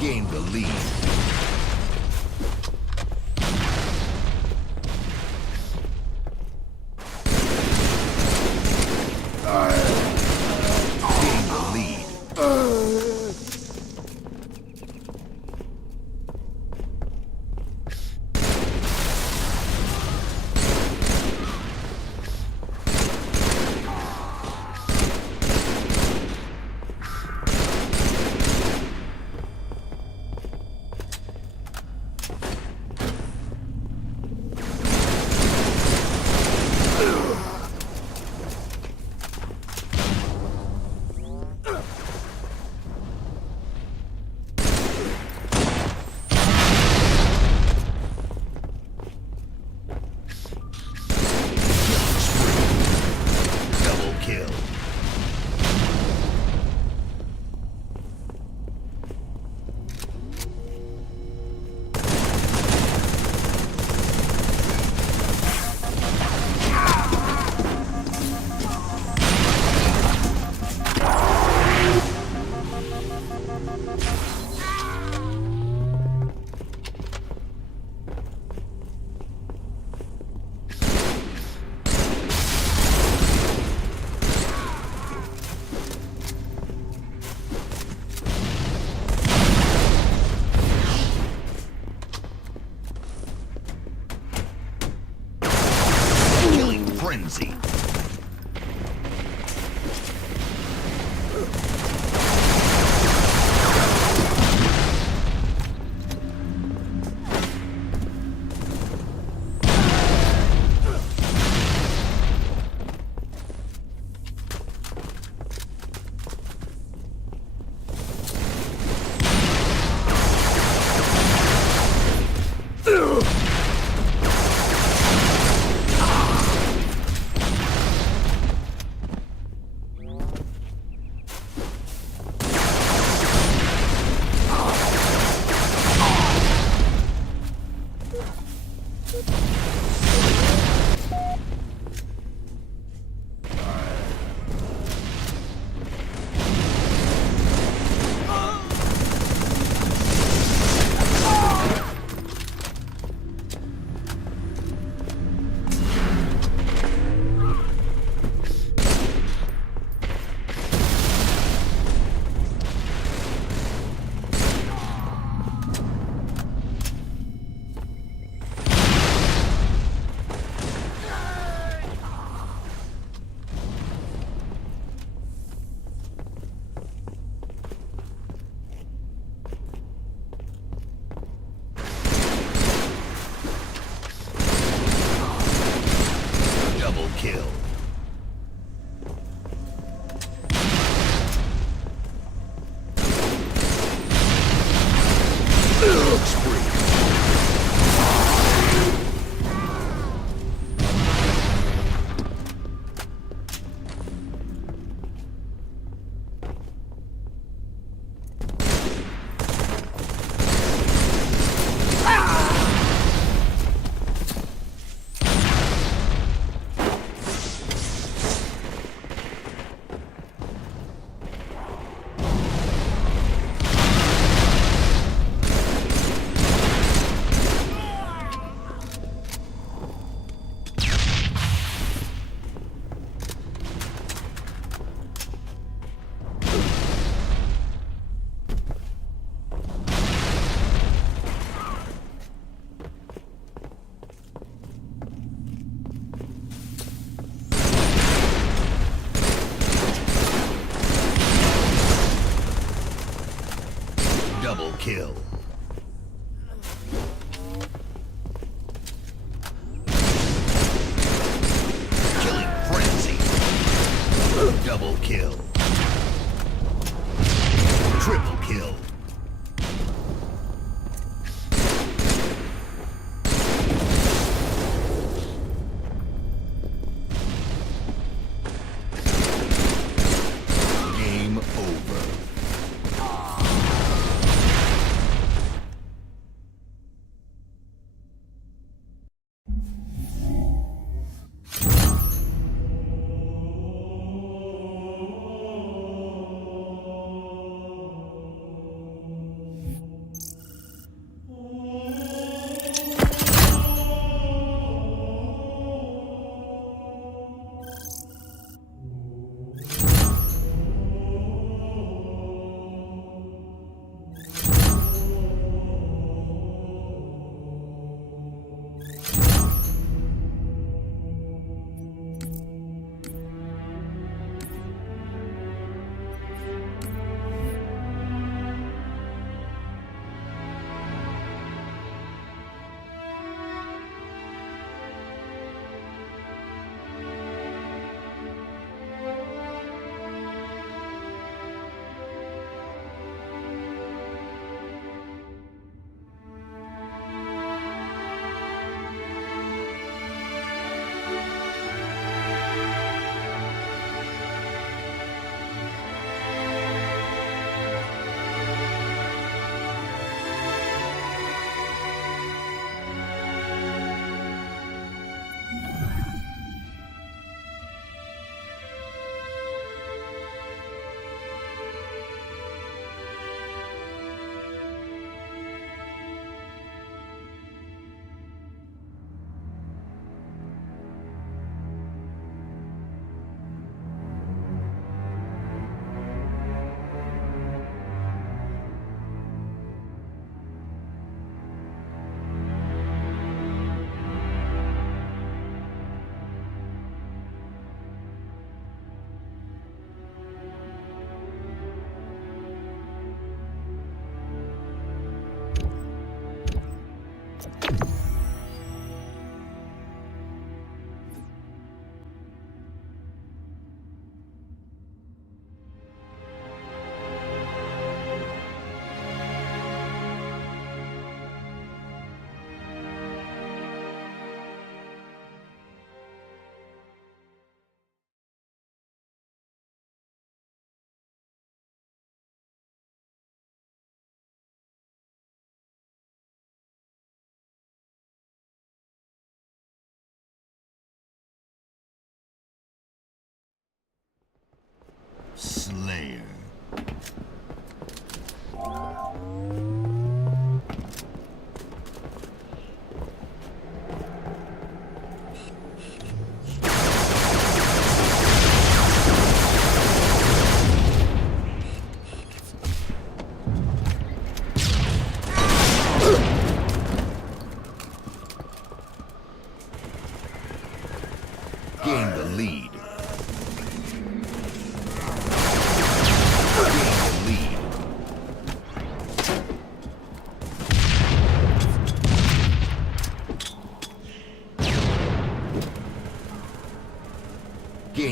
gained the lead. Gained the lead. Double kill. Killing frenzy. Double kill. Spree. Double kill. Killing frenzy. Double kill. Triple kill. Game over.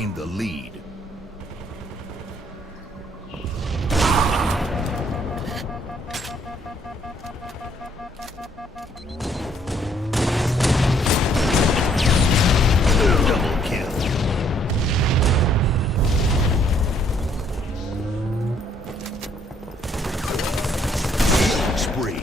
maintain the lead. Double kill. Killing spree.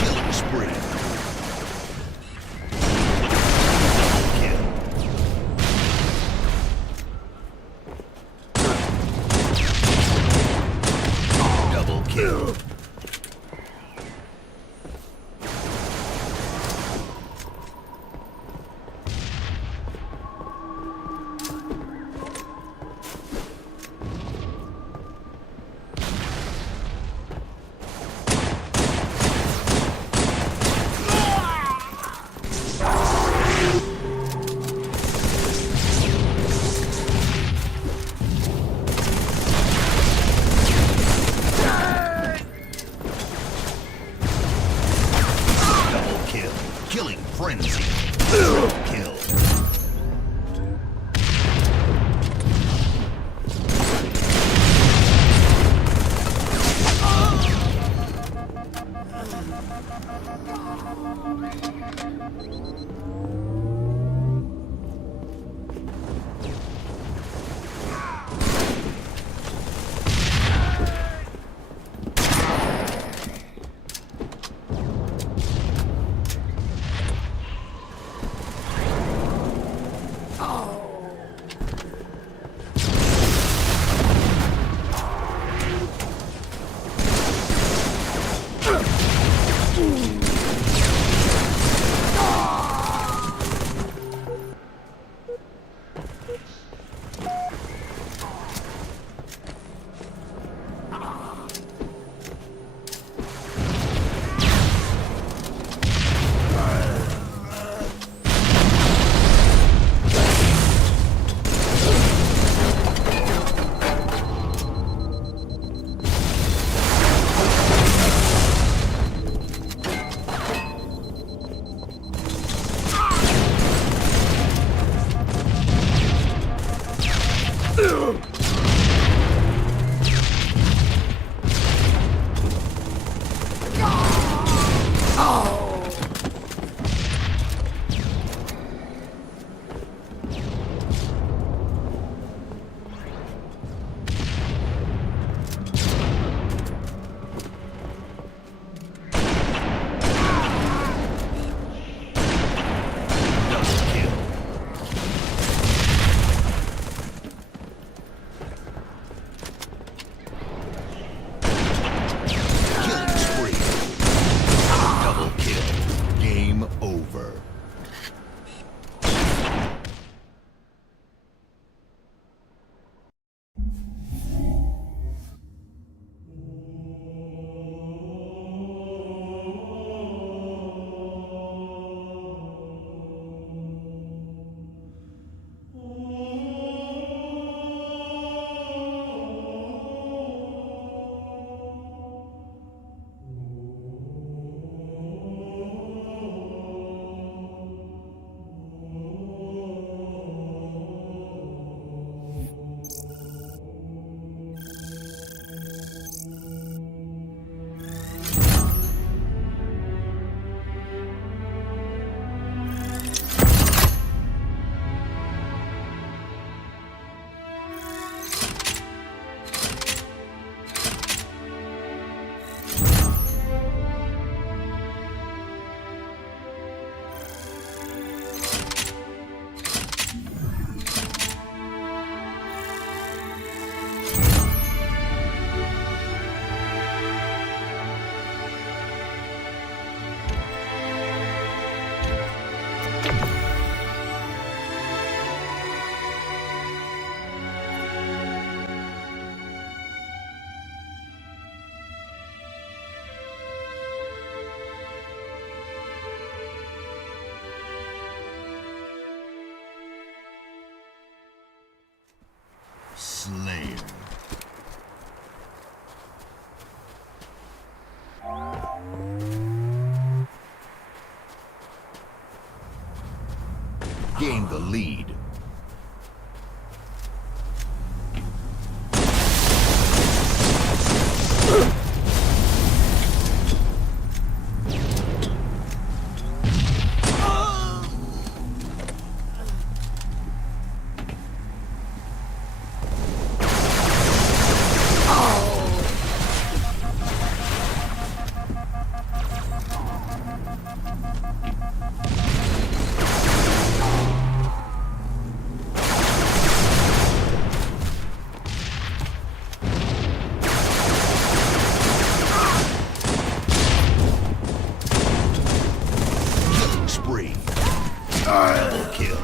Killing spree. Double kill. Double kill. Killing frenzy. Triple kill. Slayer. Gain the lead. Spree. Double kill.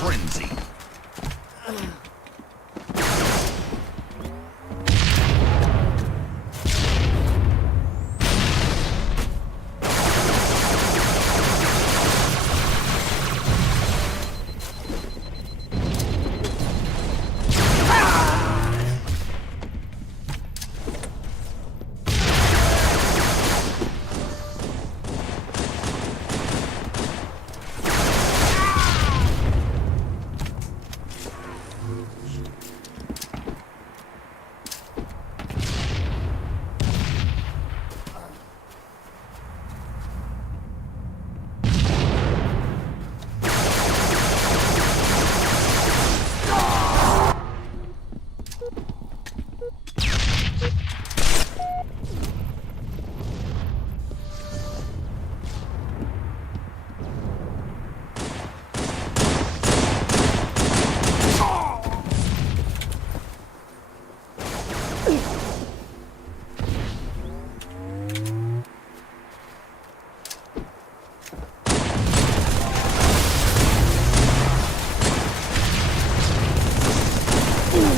Frenzy.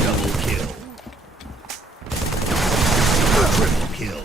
Double kill. Triple kill.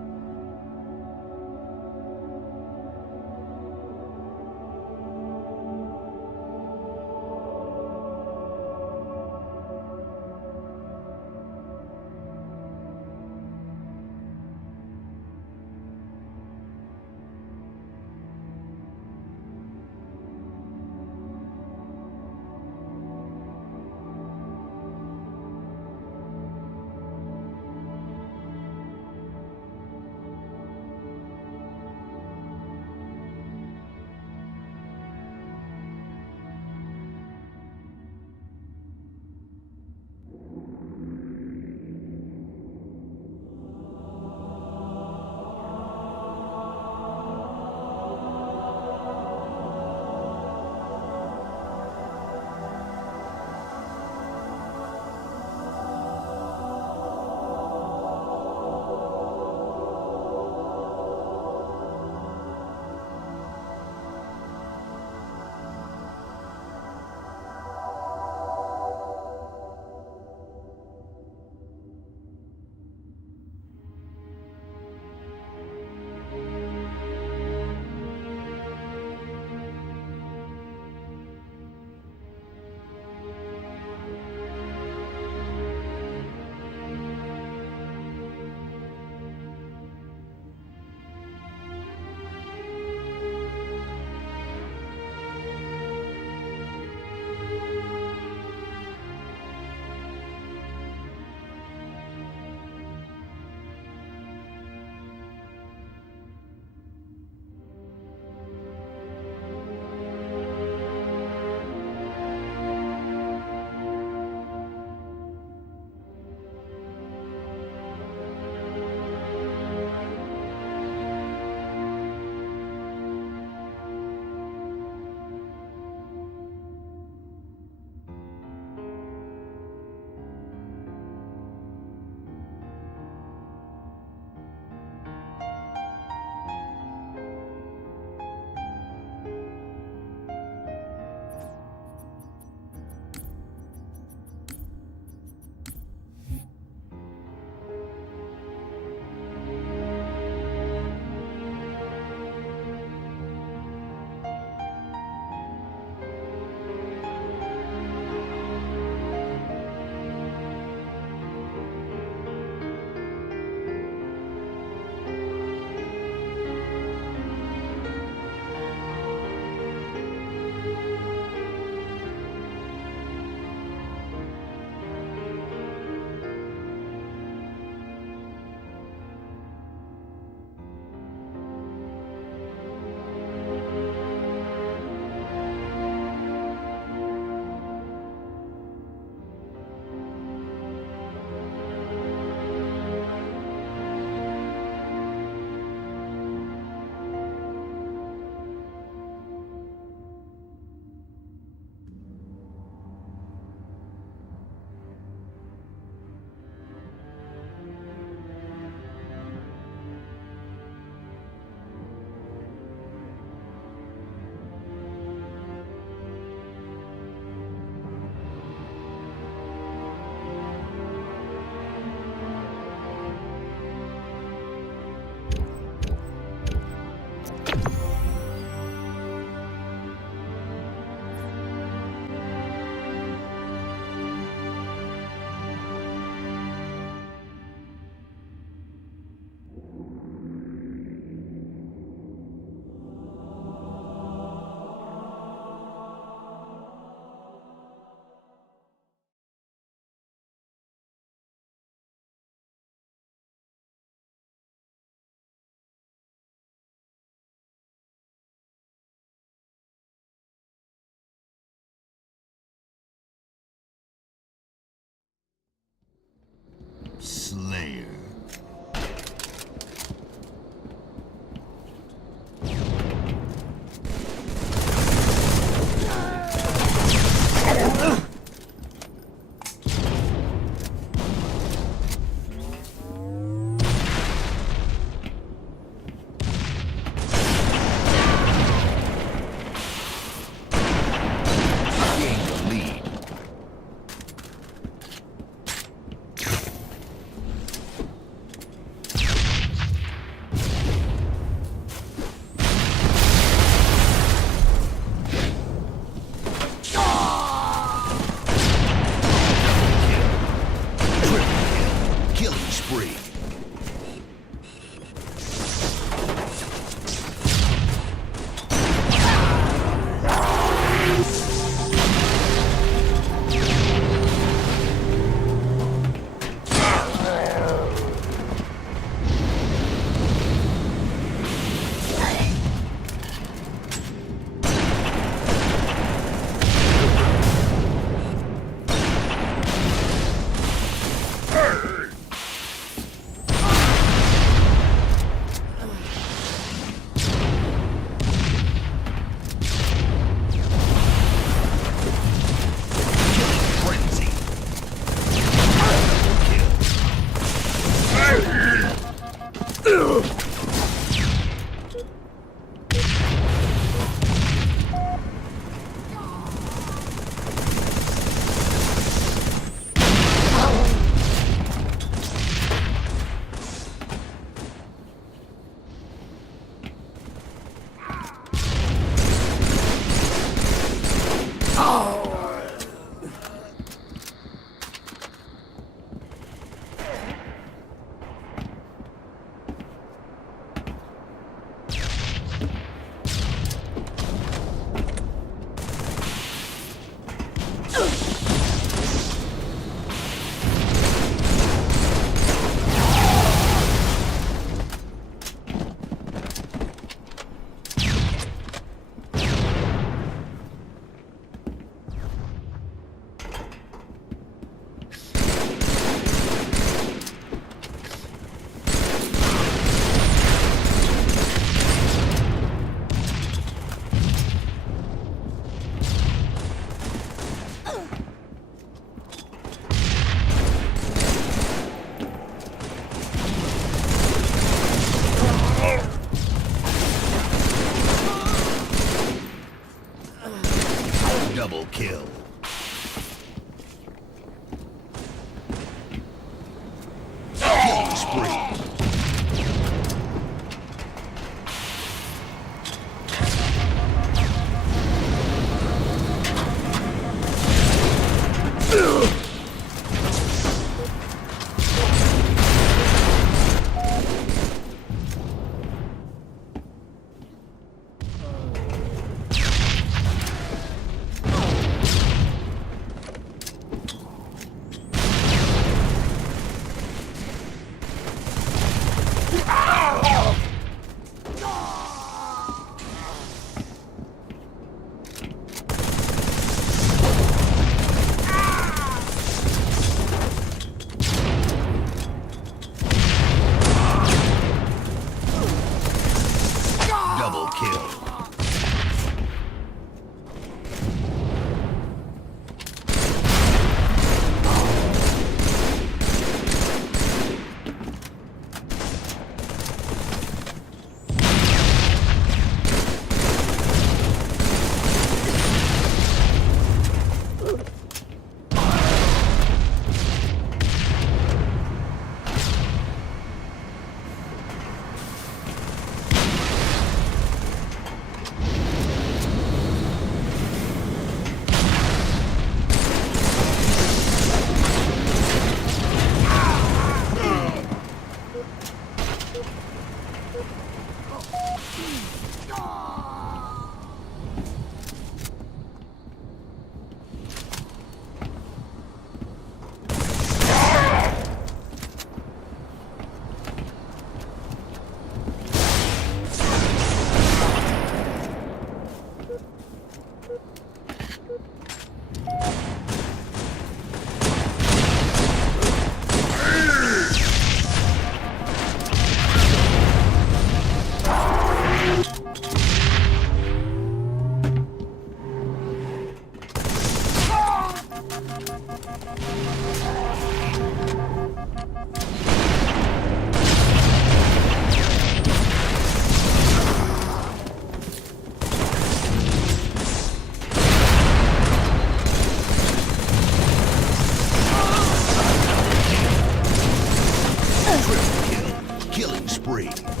spree.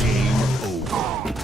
Game over.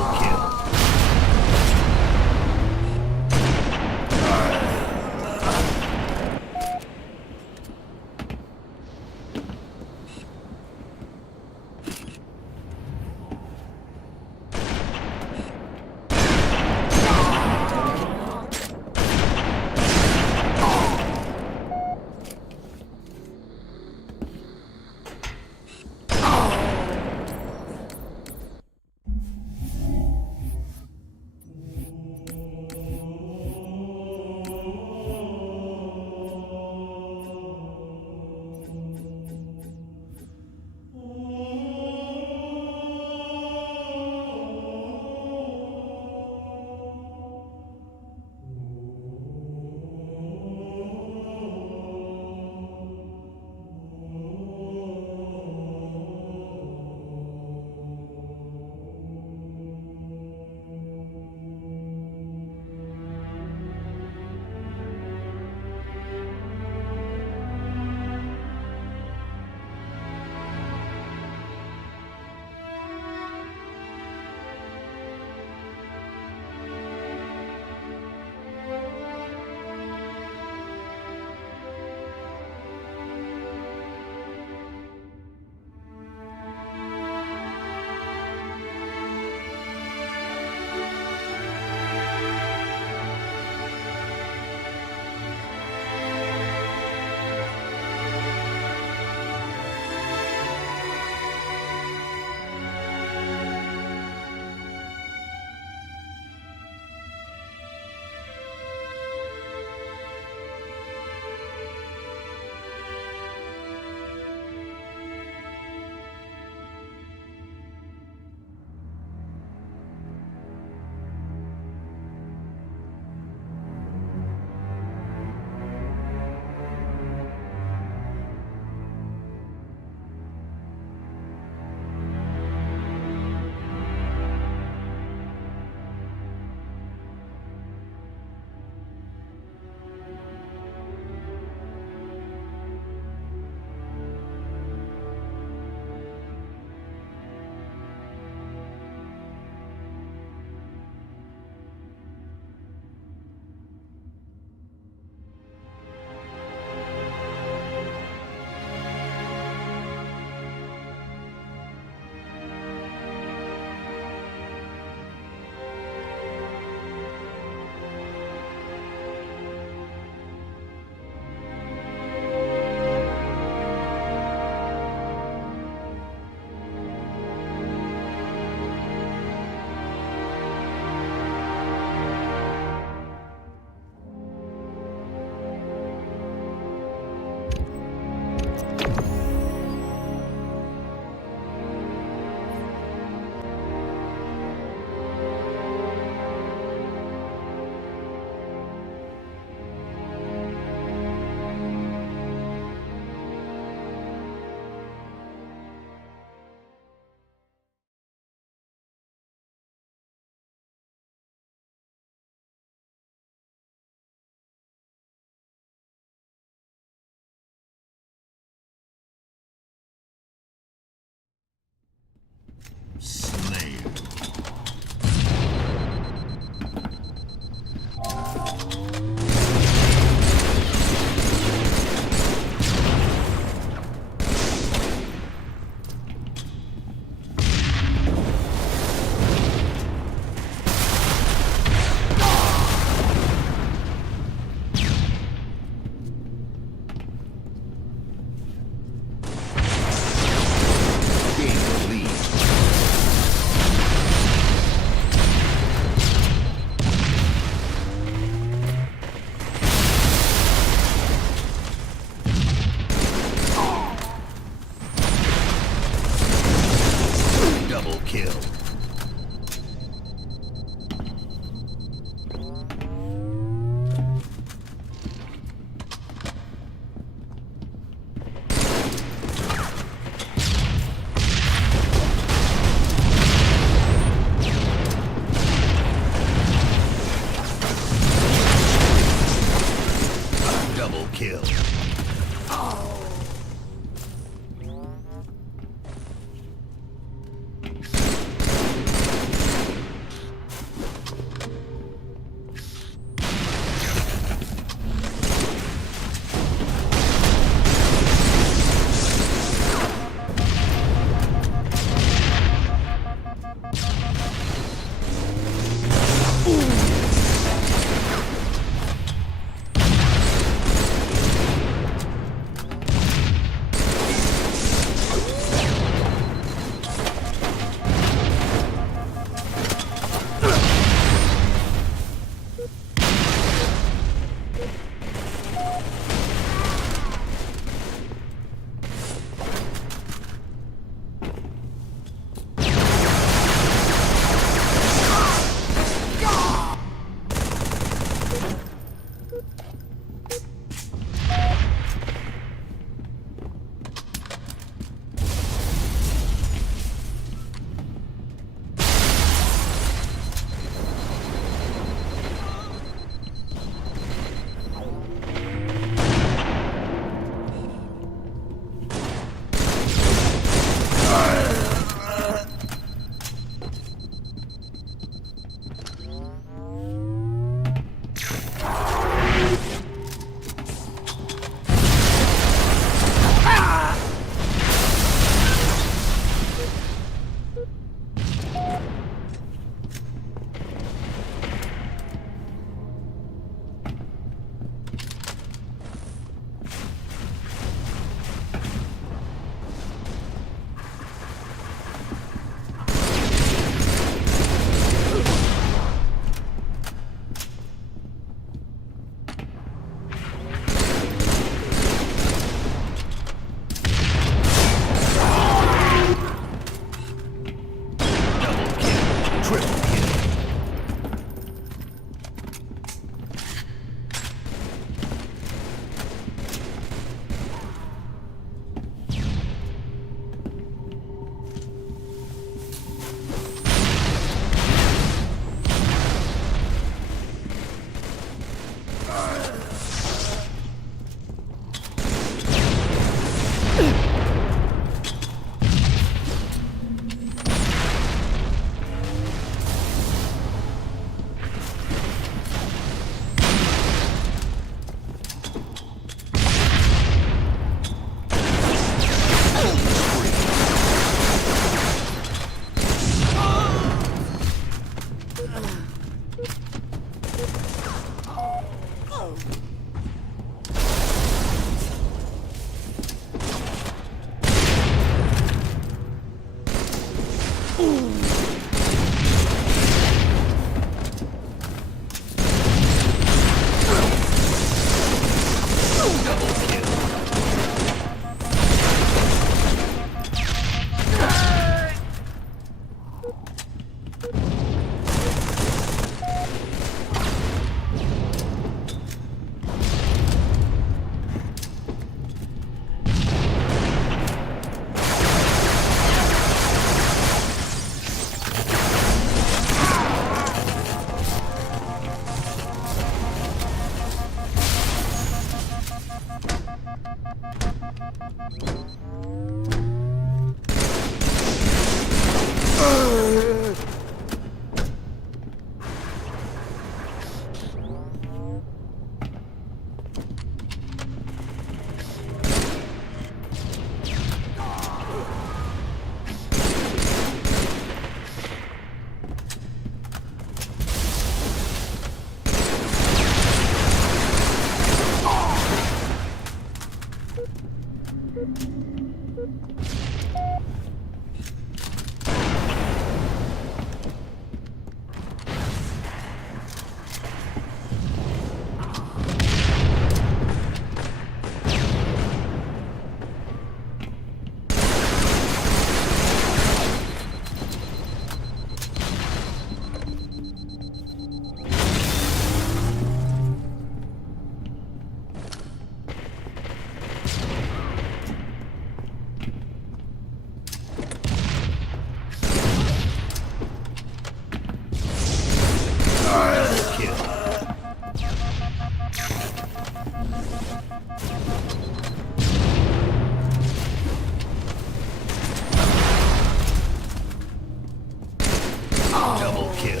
Double kill.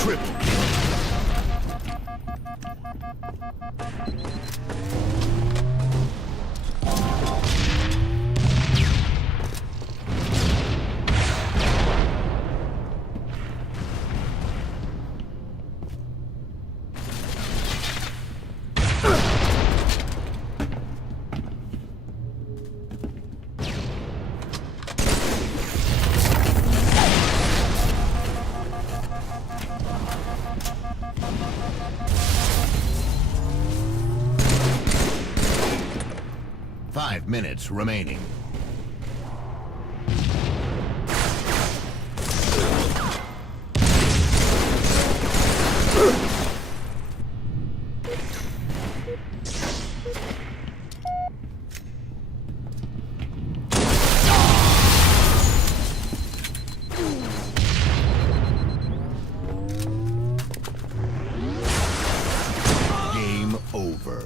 Triple kill. 5 minutes remaining. Game over.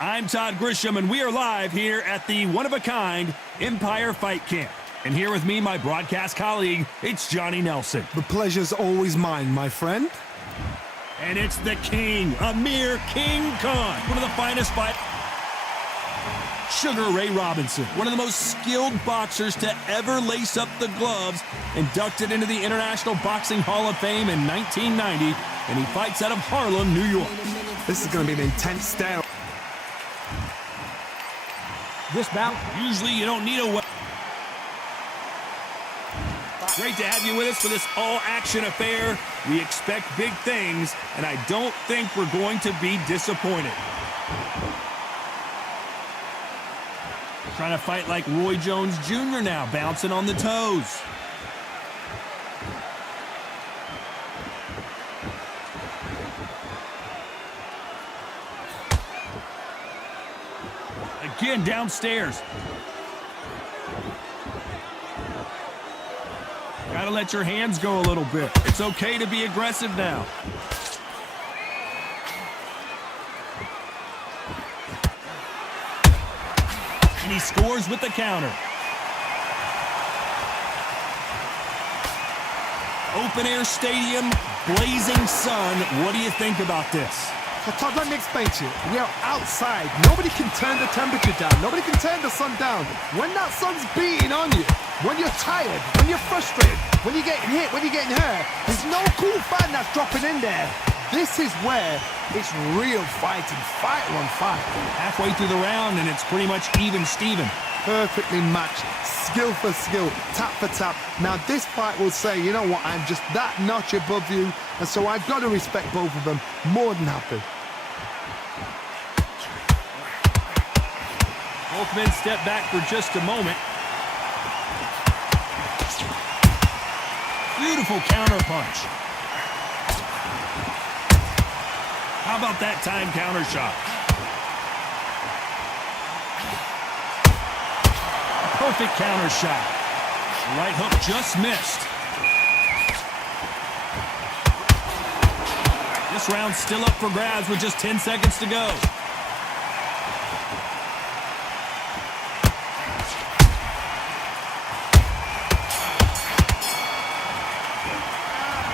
I'm Todd Grisham, and we are live here at the one-of-a-kind Empire Fight Camp. And here with me, my broadcast colleague, it's Johnny Nelson. The pleasure's always mine, my friend. And it's the King, Amir King Khan, one of the finest Sugar Ray Robinson, one of the most skilled boxers to ever lace up the gloves, inducted into the International Boxing Hall of Fame in 1990, and he fights out of Harlem, New York. This is going to be an intense stare. This bout, usually you don't need a weapon. Great to have you with us for this all-action affair. We expect big things, and I don't think we're going to be disappointed. Trying to fight like Roy Jones Jr. now, bouncing on the toes. Again, downstairs. Gotta let your hands go a little bit. It's okay to be aggressive now. And he scores with the counter. Open air stadium, blazing sun. What do you think about this? So Todd, let me explain to you. We are outside. Nobody can turn the temperature down. Nobody can turn the sun down. When that sun's beating on you, when you're tired, when you're frustrated, when you're getting hit, when you're getting hurt, there's no cool fan that's dropping in there. This is where it's real fighting, fighter on fight. Halfway through the round, and it's pretty much even Steven. Perfectly matched, skill for skill, tap for tap. Now this fight will say, you know what, I'm just that notch above you, and so I've got to respect both of them more than happy. Both men step back for just a moment. Beautiful counter punch. How about that time counter shot? Perfect counter shot. Right hook just missed. This round's still up for grabs with just 10 seconds to go.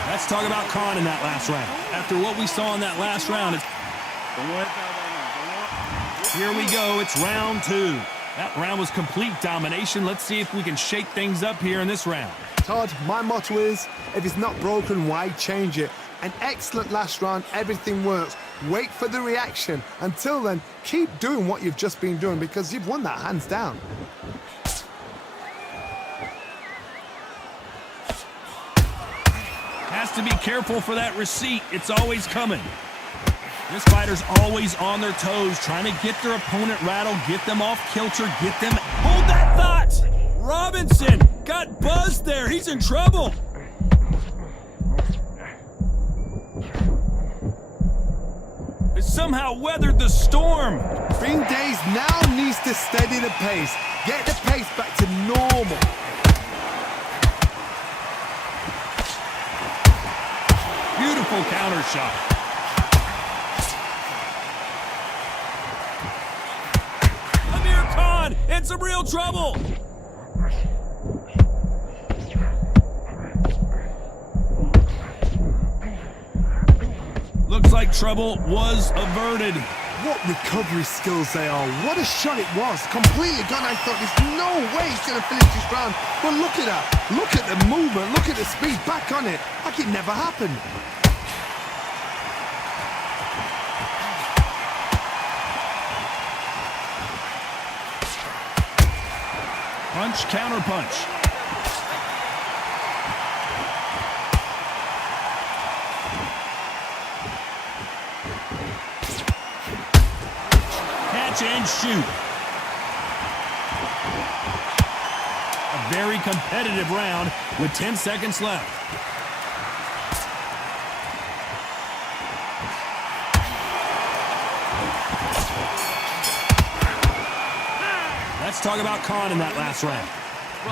Let's talk about Khan in that last round. After what we saw in that last round, here we go, it's round two. That round was complete domination. Let's see if we can shake things up here in this round. Todd, my motto is, if it's not broken, why change it? An excellent last round, everything works. Wait for the reaction. Until then, keep doing what you've just been doing because you've won that hands down. Has to be careful for that receipt. It's always coming. This fighter's always on their toes, trying to get their opponent rattled, get them off kilter, get them... Hold that thought! Robinson got buzzed there. He's in trouble. It somehow weathered the storm. Fiend Days now needs to steady the pace. Get the pace back to normal. Beautiful counter shot. Amir Khan in some real trouble. Looks like trouble was averted. What recovery skills they are. What a shot it was. Completely gone. I thought there's no way he's going to finish this round. But look at that. Look at the movement. Look at the speed. Back on it. Like it never happened. Punch, counter punch. Catch and shoot. A very competitive round with 10 seconds left. Let's talk about Khan in that last round.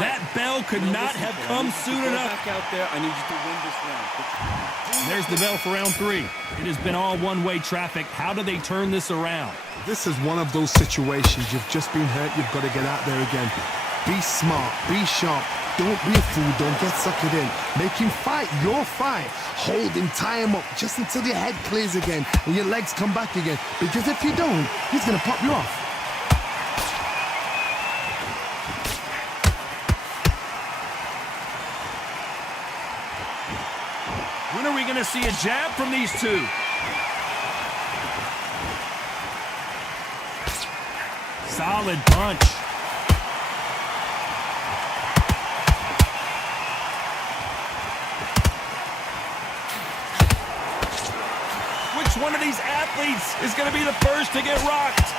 That bell could not have come soon enough. Back out there. I need you to win this round. There's the bell for round 3. It has been all one-way traffic. How do they turn this around? This is one of those situations. You've just been hurt. You've got to get out there again. Be smart. Be sharp. Don't be a fool. Don't get suckered in. Make him fight your fight. Hold him, tie him up just until your head clears again and your legs come back again. Because if you don't, he's going to pop you off. When are we going to see a jab from these two? Solid punch. Which one of these athletes is going to be the first to get rocked?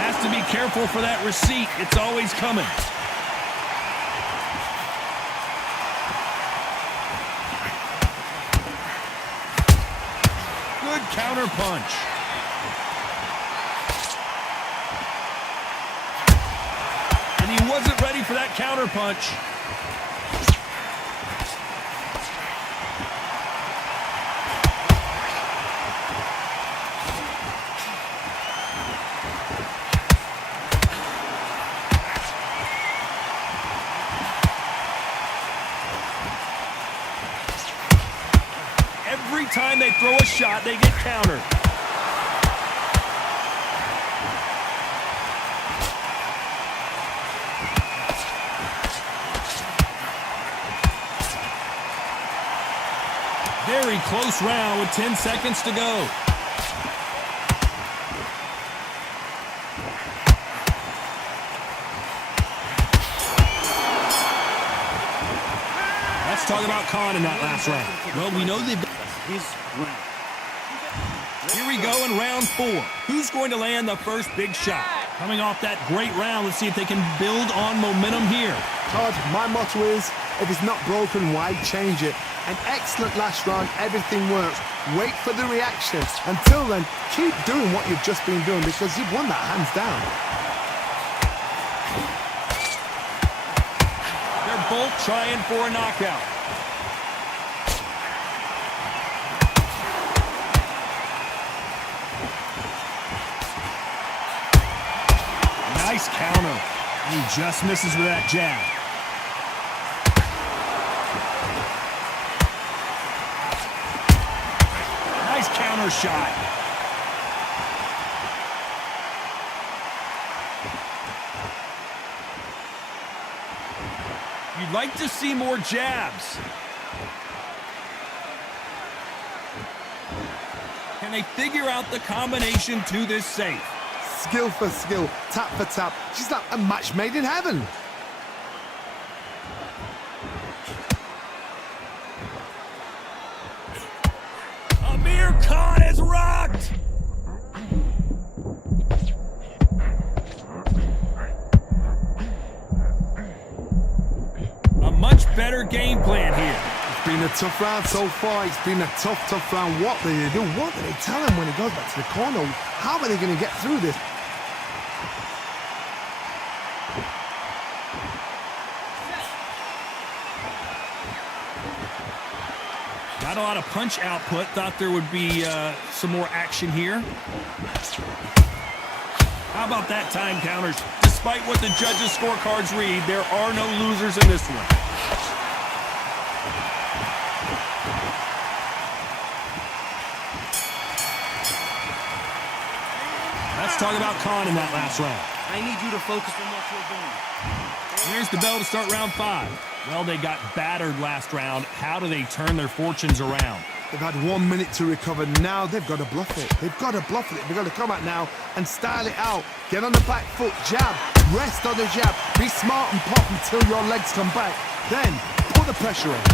Has to be careful for that receipt. It's always coming. Good counter punch. And he wasn't ready for that counter punch. Every time they throw a shot, they get countered. Very close round with 10 seconds to go. Let's talk about Khan in that last round. Well, we know they've... His round. Here we go in round 4. Who's going to land the first big shot? Coming off that great round, let's see if they can build on momentum here. Todd, my motto is, if it's not broken, why change it? An excellent last round, everything works. Wait for the reaction. Until then, keep doing what you've just been doing because you've won that hands down. They're both trying for a knockout. Nice counter. He just misses with that jab. Nice counter shot. You'd like to see more jabs. Can they figure out the combination to this safe? Skill for skill, tap for tap. She's like a match made in heaven. Amir Khan is rocked! A much better game plan here. It's been a tough round so far. It's been a tough round. What do they do? What do they tell him when he goes back to the corner? How are they going to get through this? Not a lot of punch output. Thought there would be some more action here. How about that time counters? Despite what the judges' scorecards read, there are no losers in this one. Let's talk about Khan in that last round. I need you to focus on what you're doing. Here's the bell to start round 5. Well, they got battered last round. How do they turn their fortunes around? They've had 1 minute to recover. Now they've got to bluff it. They've got to bluff it. They've got to come out now and style it out. Get on the back foot, jab, rest on the jab. Be smart and pop until your legs come back. Then put the pressure on.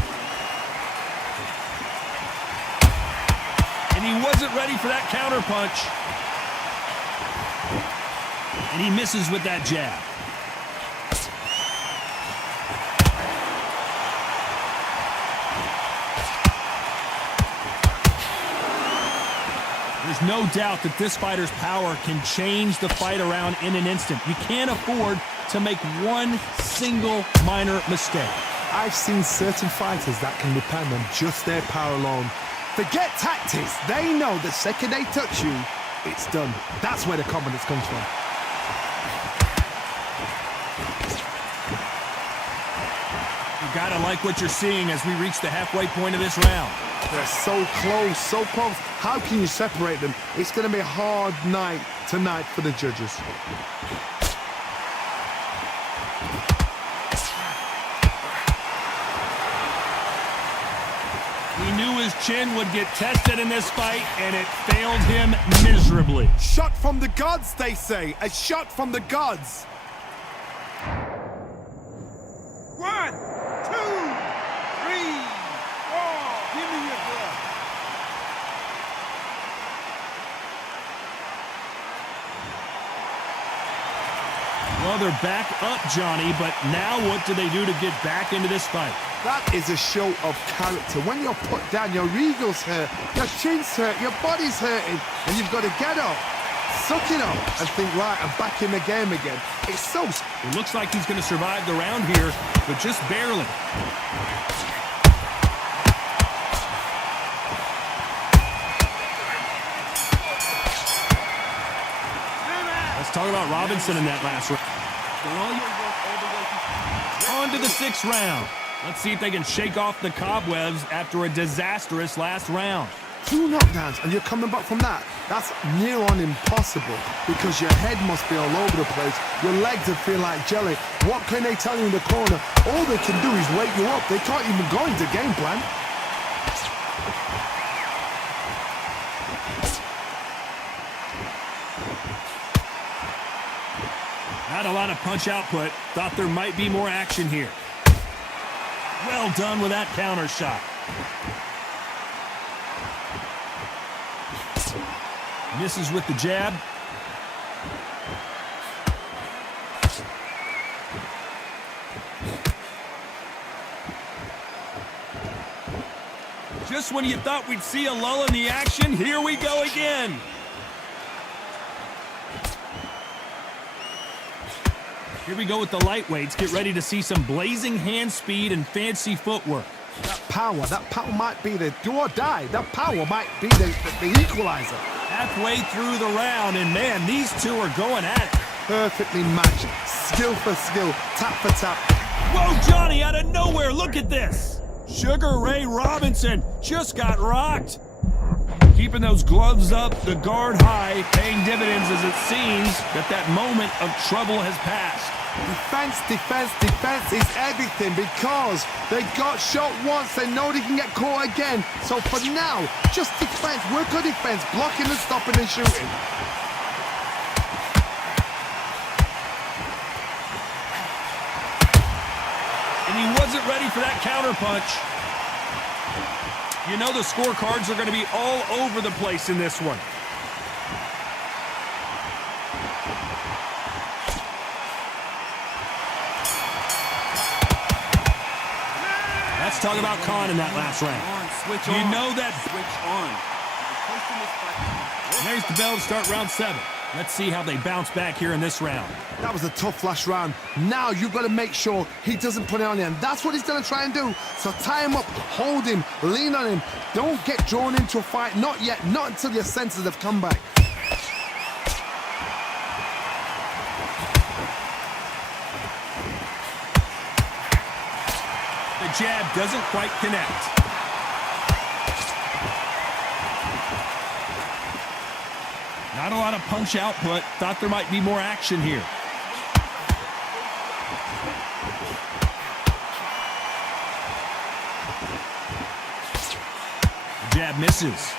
And he wasn't ready for that counter punch. And he misses with that jab. There's no doubt that this fighter's power can change the fight around in an instant. You can't afford to make one single minor mistake. I've seen certain fighters that can depend on just their power alone. Forget tactics. They know the second they touch you, it's done. That's where the confidence comes from. You gotta like what you're seeing as we reach the halfway point of this round. They're so close, so close. How can you separate them? It's going to be a hard night tonight for the judges. He knew his chin would get tested in this fight, and it failed him miserably. Shot from the gods, they say. A shot from the gods. 1, 2, 3, 4. Give me your breath. Well, they're back up, Johnny, but now what do they do to get back into this fight? That is a show of character. When you're put down, your ego's hurt, your chin's hurt, your body's hurting, and you've got to get up, suck it up, and think, right, I'm back in the game again. It's so... It looks like he's going to survive the round here, but just barely. Let's talk about Robinson in that last round. On to the 6th round. Let's see if they can shake off the cobwebs after a disastrous last round. 2 knockdowns, and you're coming back from that. That's near on impossible, because your head must be all over the place. Your legs will feel like jelly. What can they tell you in the corner? All they can do is wake you up. They can't even go into game plan. Not a lot of punch output. Thought there might be more action here. Well done with that counter shot. Misses with the jab. Just when you thought we'd see a lull in the action, here we go again. Here we go with the lightweights. Get ready to see some blazing hand speed and fancy footwork. That power might be the do or die. That power might be the equalizer. Halfway through the round, and man, these two are going at it. Perfectly matched. Skill for skill, tap for tap. Whoa, Johnny, out of nowhere, look at this. Sugar Ray Robinson just got rocked. Keeping those gloves up, the guard high, paying dividends as it seems that moment of trouble has passed. Defense, defense, defense is everything, because they got shot once, they know they can get caught again. So for now, just defense, work on defense, blocking and stopping and shooting. And he wasn't ready for that counter punch. You know the scorecards are going to be all over the place in this one. Let's talk about Khan in that last round. Switch You on. know that. Switch on. And there's the bell to start round 7. Let's see how they bounce back here in this round. That was a tough last round. Now you've got to make sure he doesn't put it on you, and that's what he's going to try and do. So tie him up, hold him, lean on him. Don't get drawn into a fight. Not yet. Not until your senses have come back. The jab doesn't quite connect. Not a lot of punch output. Thought there might be more action here. The jab misses.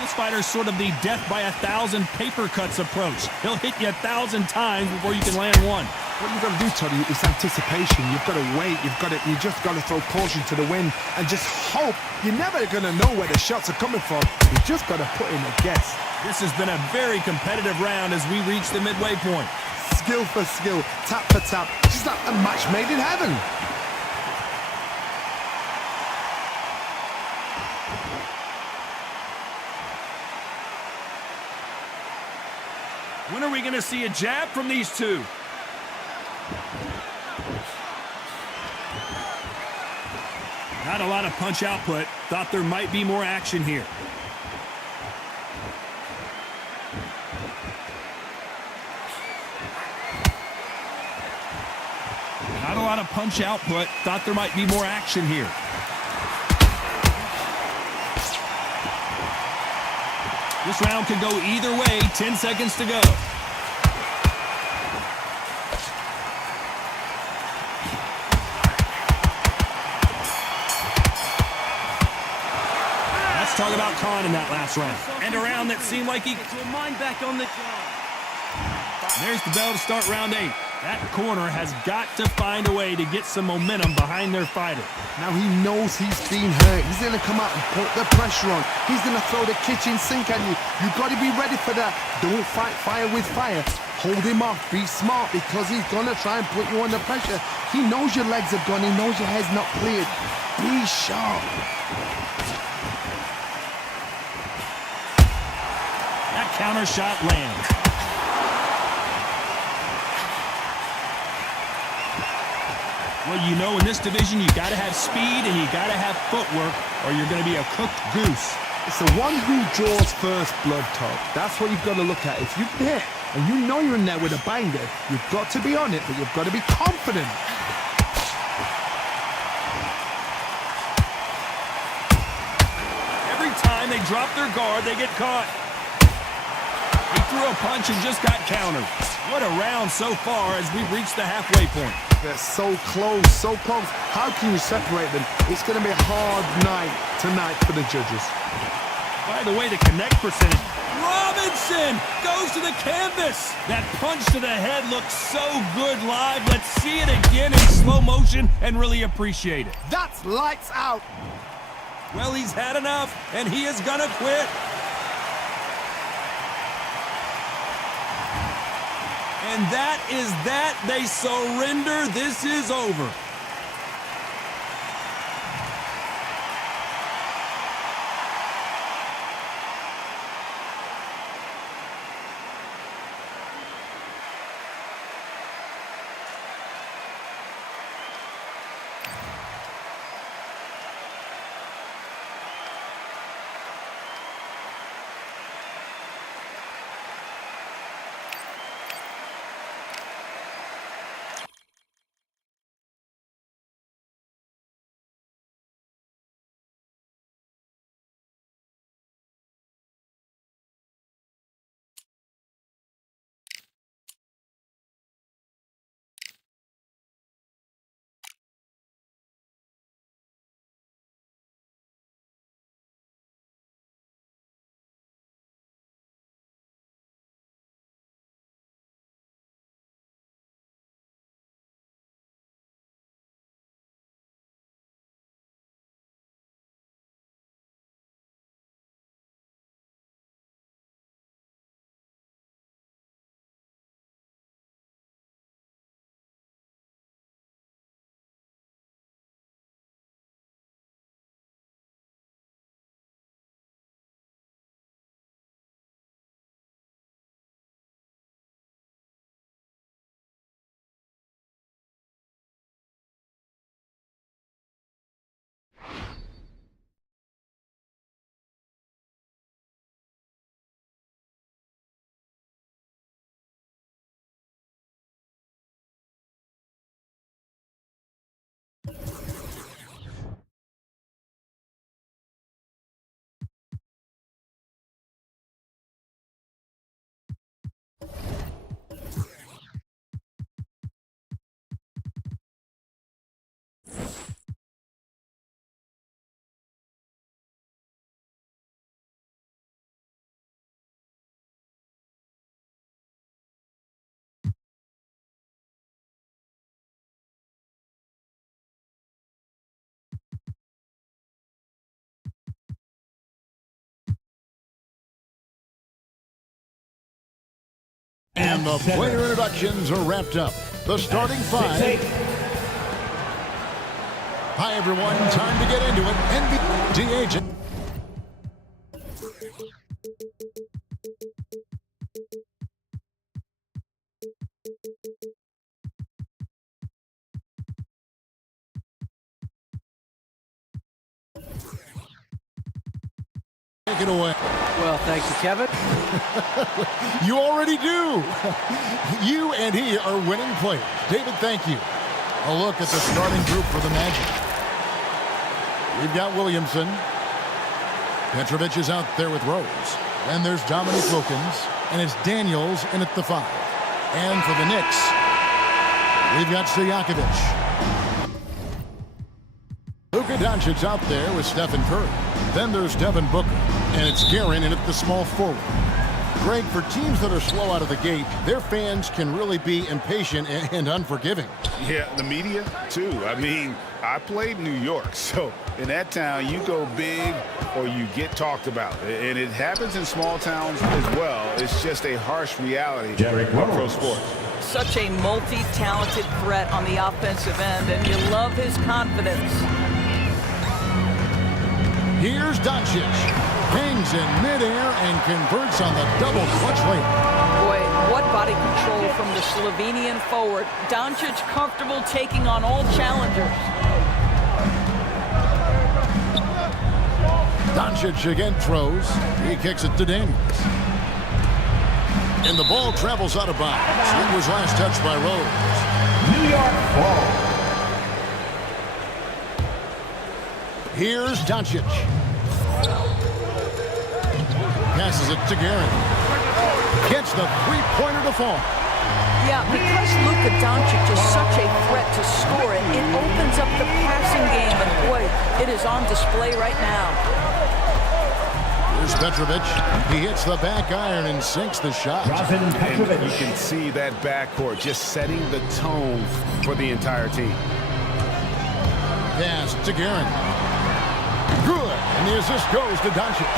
This fighter's sort of the death by 1,000 paper cuts approach. He'll hit you 1,000 times before you can land one. What you've got to do, Toddy, is anticipation. You've got to wait. You just got to throw caution to the wind and just hope. You're never going to know where the shots are coming from. You just got to put in a guess. This has been a very competitive round as we reach the midway point. Skill for skill, tap for tap. Just like a match made in heaven. When are we going to see a jab from these two? Not a lot of punch output. Thought there might be more action here. Not a lot of punch output. Thought there might be more action here. This round could go either way. 10 seconds to go. Let's talk about Khan in that last round. And a round that seemed like he... Get your mind back on the job. There's the bell to start round 8. That corner has got to find a way to get some momentum behind their fighter. Now he knows he's been hurt. He's going to come out and put the pressure on. He's going to throw the kitchen sink at you. You've got to be ready for that. Don't fight fire with fire. Hold him off. Be smart because he's going to try and put you under pressure. He knows your legs have gone. He knows your head's not cleared. Be sharp. That counter shot lands. Well, you know, in this division, you got to have speed and you got to have footwork, or you're going to be a cooked goose. It's the one who draws first blood, Todd. That's what you've got to look at. If you're there and you know you're in there with a banger, you've got to be on it, but you've got to be confident. Every time they drop their guard, they get caught. He threw a punch and just got countered. What a round so far as we've reached the halfway point. They're so close, so close. How can you separate them? It's going to be a hard night tonight for the judges. By the way, the connect percentage. Robinson goes to the canvas. That punch to the head looks so good live. Let's see it again in slow motion and really appreciate it. That's lights out. Well, he's had enough, and he is gonna quit. And that is that. They surrender. This is over. And the player introductions are wrapped up. The starting five. Hi, everyone. Time to get into it. NBA agent. Take it away. Well, thank you, Kevin. You already do. You and he are winning players. David, thank you. A look at the starting group for the Magic. We've got Williamson. Petrovic is out there with Rose. Then there's Dominique Wilkins. And it's Daniels in at the 5. And for the Knicks, we've got Stojakovic. Luka Doncic out there with Stephen Curry. Then there's Devin Booker. And it's Guerin in at the small forward. Greg, for teams that are slow out of the gate, their fans can really be impatient and unforgiving. Yeah, the media, too. I mean, I played New York, so in that town, you go big or you get talked about. And it happens in small towns as well. It's just a harsh reality of pro sports. Such a multi-talented threat on the offensive end, and you love his confidence. Here's Doncic. Hangs in midair and converts on the double clutch layup. Boy, what body control from the Slovenian forward. Doncic comfortable taking on all challengers. Doncic again throws. He kicks it to Daniels. And the ball travels out of bounds. It was last touched by Rose. New York ball. Here's Doncic. Passes it to Guerin. Gets the three-pointer to fall. Yeah, because Luka Doncic is such a threat to score it, it opens up the passing game, and boy, it is on display right now. Here's Petrovic. He hits the back iron and sinks the shot. And you can see that backcourt just setting the tone for the entire team. Pass to Guerin. Good, and the assist goes to Doncic.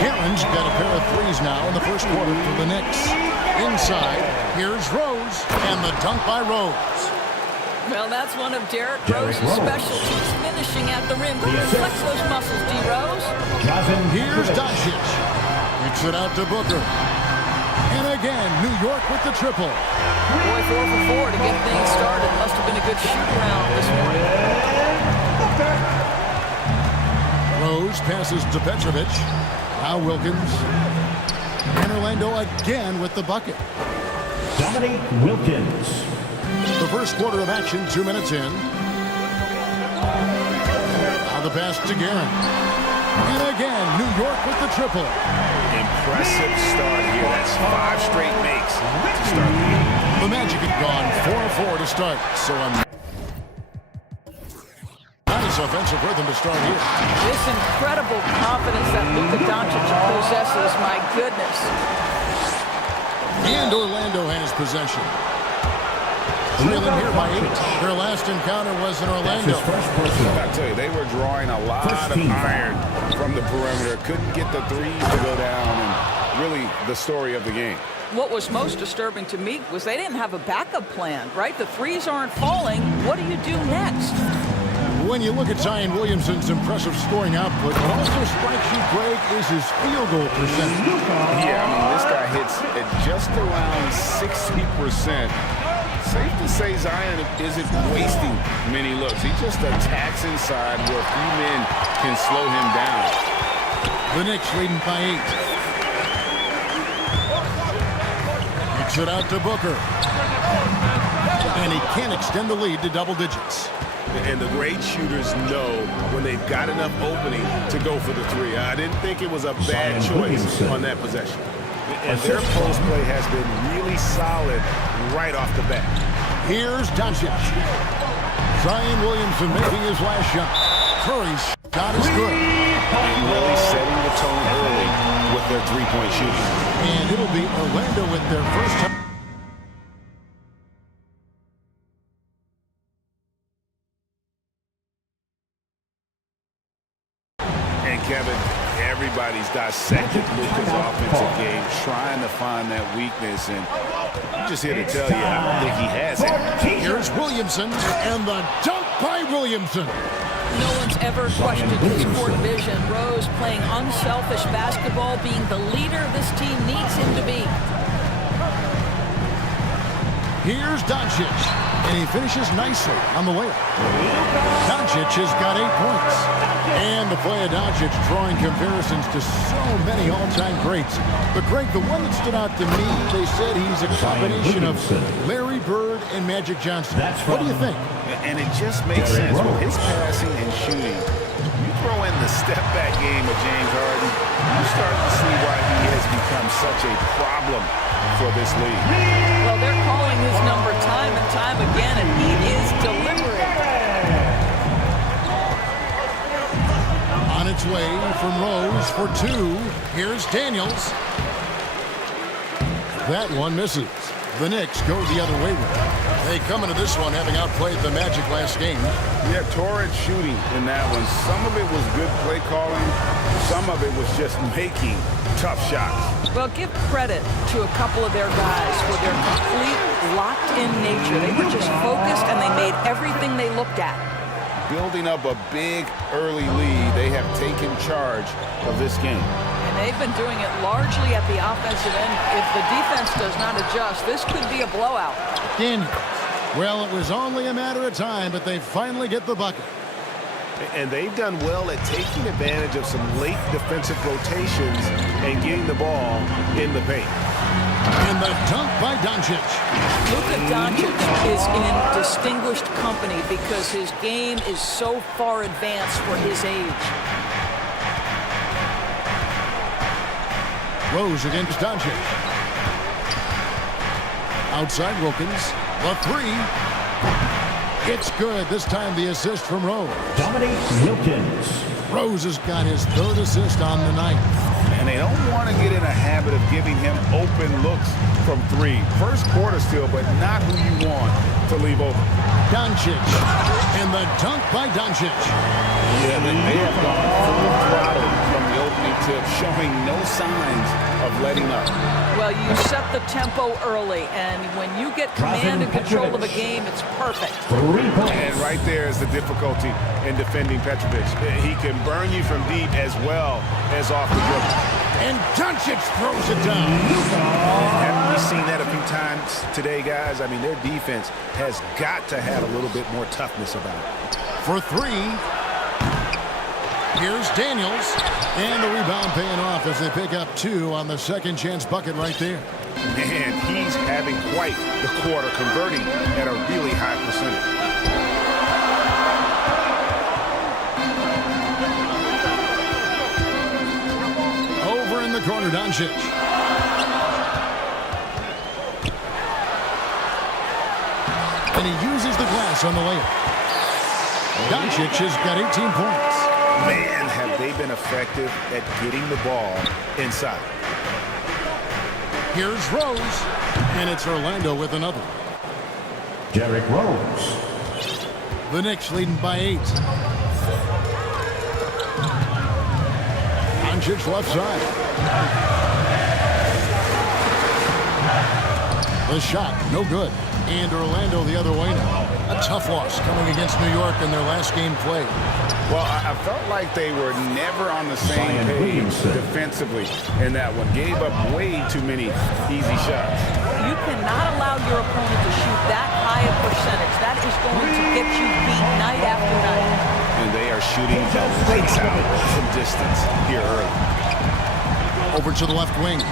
Guerin's got a pair of threes now in the first quarter for the Knicks. Inside, here's Rose, and the dunk by Rose. Well, that's one of Derrick Rose's specialties, finishing at the rim. Go ahead, flex those muscles, D. Rose. Here's Doncic. Kicks it out to Booker. And again, New York with the triple. Boy, 4 for 4 to get things started. Must have been a good shoot-around this morning. Rose passes to Petrovic. Now Wilkins. And Orlando again with the bucket. Dominique Wilkins. The first quarter of action, 2 minutes in. Now the pass to Guerin. And again, New York with the triple. Impressive start here. That's 5 straight makes to start the game. The Magic had gone 4-4 to start. So nice offensive rhythm to start here. This incredible confidence that Luka Doncic possesses, my goodness. And Orlando has possession. Trailing here by 8. Their last encounter was in Orlando. I tell you, they were drawing a lot of iron from the perimeter. Couldn't get the threes to go down, and really the story of the game. What was most disturbing to me was they didn't have a backup plan, right? The threes aren't falling. What do you do next? When you look at Zion Williamson's impressive scoring output, what also strikes you, Greg, is his field goal percentage. Yeah, I mean, this guy hits at just around 60%. Safe to say Zion isn't wasting many looks. He just attacks inside where few men can slow him down. The Knicks leading by 8. Kicks it out to Booker. And he can't extend the lead to double digits. And the great shooters know when they've got enough opening to go for the three. I didn't think it was a bad choice on that possession. And their post play has been really solid right off the bat. Here's Doncic. Zion Williamson making his last shot. Curry's shot is good. And really setting the tone early with their three-point shooting. And it'll be Orlando with their first time. Kevin, everybody's dissected Luka's offensive game, trying to find that weakness, and I'm just here to tell you, I don't think he has it. Here's Williamson, and the dunk by Williamson. No one's ever questioned his court vision. Rose playing unselfish basketball, being the leader this team needs him to be. Here's Doncic, and he finishes nicely on the layup. Doncic has got 8 points. And the play of Doncic drawing comparisons to so many all-time greats. But Greg, the one that stood out to me, they said he's a combination of Larry Bird and Magic Johnson. What do you think? And it just makes sense with his passing and shooting. You throw in the step-back game of James Harden, you start to see why he has become such a problem for this league. Well, they're calling his number time and time again, and he is delivering. On its way from Rose for 2. Here's Daniels. That one misses. The Knicks go the other way with it. They come into this one having outplayed the Magic last game. Yeah, torrid shooting in that one. Some of it was good play calling. Some of it was just making tough shots. Well, give credit to a couple of their guys for their complete locked-in nature. They were just focused, and they made everything they looked at. Building up a big early lead, they have taken charge of this game. And they've been doing it largely at the offensive end. If the defense does not adjust, this could be a blowout. Daniels. Well, it was only a matter of time, but they finally get the bucket. And they've done well at taking advantage of some late defensive rotations and getting the ball in the paint. And the dunk by Doncic. Luka Doncic is in distinguished company because his game is so far advanced for his age. Rose against Doncic. Outside Wilkins. The 3. It's good. This time the assist from Rose. Dominique Wilkins. Rose has got his 3rd assist on the night. And they don't want to get in a habit of giving him open looks from 3. First quarter still, but not who you want to leave open. Doncic. And the dunk by Doncic. Yeah, they have gone full throttle from the opening tip, showing no signs of letting up. Well, you set the tempo early, and when you get command and control of a game, it's perfect. 3 points. And right there is the difficulty in defending Petrovic. He can burn you from deep as well as off the dribble. And Doncic throws it down. Haven't we seen that a few times today, guys? I mean, their defense has got to have a little bit more toughness about it. For 3. Here's Daniels. And the rebound paying off as they pick up 2 on the second chance bucket right there. Man, he's having quite the quarter, converting at a really high percentage. Over in the corner, Doncic. And he uses the glass on the layup. Doncic has got 18 points. Man, have they been effective at getting the ball inside. Here's Rose. And it's Orlando with another. Derrick Rose. The Knicks leading by 8. Doncic left side. The shot, no good. And Orlando the other way now. A tough loss coming against New York in their last game played. Well, I felt like they were never on the same Zion page Williamson. defensively in that one. Gave up way too many easy shots. You cannot allow your opponent to shoot that high a percentage. That is going to get you beat night after night. And they are shooting the lights out from distance here early. Over to the left wing.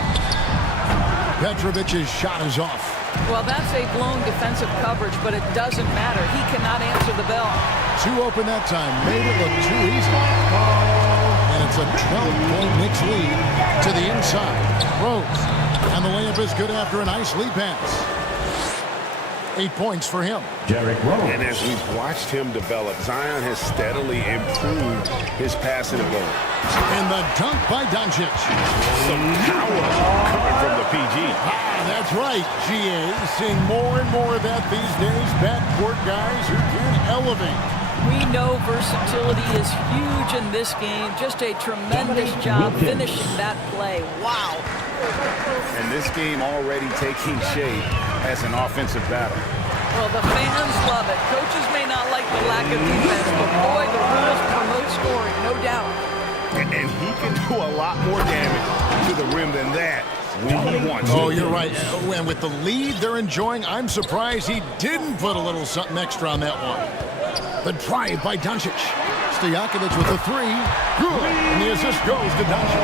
Petrovic's shot is off. Well, that's a blown defensive coverage, but it doesn't matter. He cannot answer the bell. 2 open that time. Made it look too easy. And it's a 12-point Knicks lead to the inside. Rose. And the layup is good after a nice lead pass. 8 points for him. Derrick Rose. And as we've watched him develop, Zion has steadily improved his passing ability. And the dunk by Doncic. Some power coming from the PG. That's right, GA. Seeing more and more of that these days. Backcourt guys who can elevate. We know versatility is huge in this game. Just a tremendous job finishing that play. Wow. And this game already taking shape as an offensive battle. Well, the fans love it. Coaches may not like the lack of defense, but boy, the rules promote scoring, no doubt. And he can do a lot more damage to the rim than that when he wants Oh, to. you're right. And with the lead they're enjoying, I'm surprised he didn't put a little something extra on that one. The drive by Doncic. Stojakovic with the three. Good. And the assist goes to Doncic.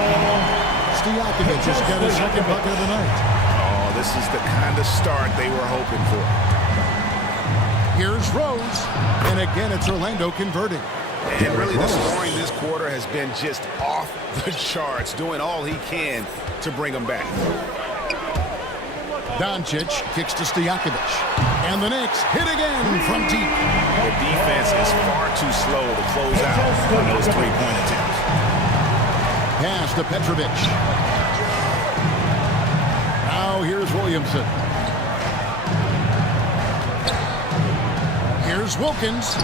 Stojakovic just got his second bucket of the night. Oh, this is the kind of start they were hoping for. Here's Rose. And again, it's Orlando converting. And really, the scoring this quarter has been just off the charts, doing all he can to bring them back. Doncic kicks to Stojakovic. And the Knicks hit again from deep. The defense is far too slow to close out on those three-point attempts. Pass to Petrovic. Now here's Williamson. Here's Wilkins.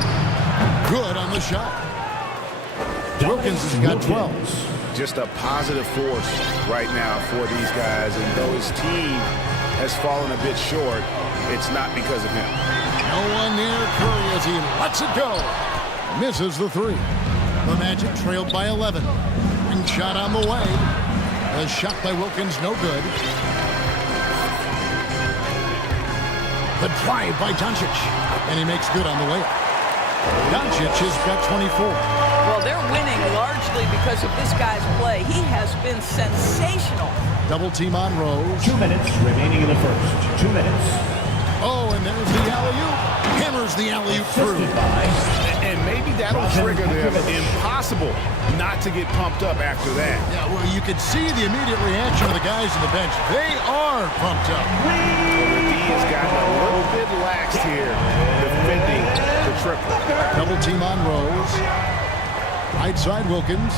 Good on the shot. Wilkins has got 12. Just a positive force right now for these guys. And though his team has fallen a bit short, it's not because of him. No one near Curry as he lets it go. Misses the three. The Magic trailed by 11. And shot on the way. A shot by Wilkins, no good. The drive by Doncic. And he makes good on the layup. Doncic has got 24. Well, they're winning largely because of this guy's play. He has been sensational. Double team on Rose. 2 minutes remaining in the first. 2 minutes. Oh, and there's the alley-oop. Hammers the alley-oop through. Assisted by And maybe that'll trigger them. Impossible not to get pumped up after that. Yeah, well, you could see the immediate reaction of the guys on the bench. They are pumped up. The D has gotten a little bit laxed here, defending the triple. Double team on Rose. Right side Wilkins.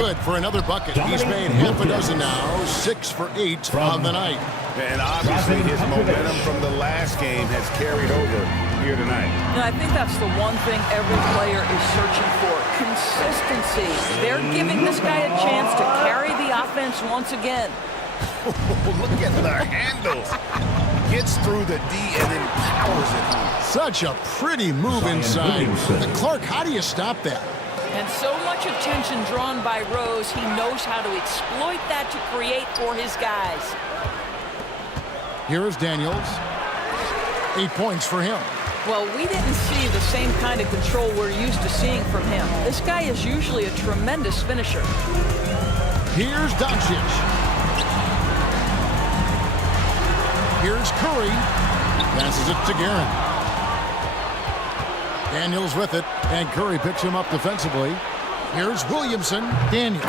Good for another bucket. He's made half a dozen now. 6 for 8 on the night. And obviously his momentum from the last game has carried over here tonight. I think that's the one thing every player is searching for. Consistency. They're giving this guy a chance to carry the offense once again. Look at the handles. Gets through the D and then powers it home. Such a pretty move inside. Williamson. Clark, how do you stop that? And so much attention drawn by Rose, he knows how to exploit that to create for his guys. Here is Daniels. 8 points for him. Well, we didn't see the same kind of control we're used to seeing from him. This guy is usually a tremendous finisher. Here's Doncic. Here's Curry. Passes it to Guerin. Daniels with it, and Curry picks him up defensively. Here's Williamson. Daniels.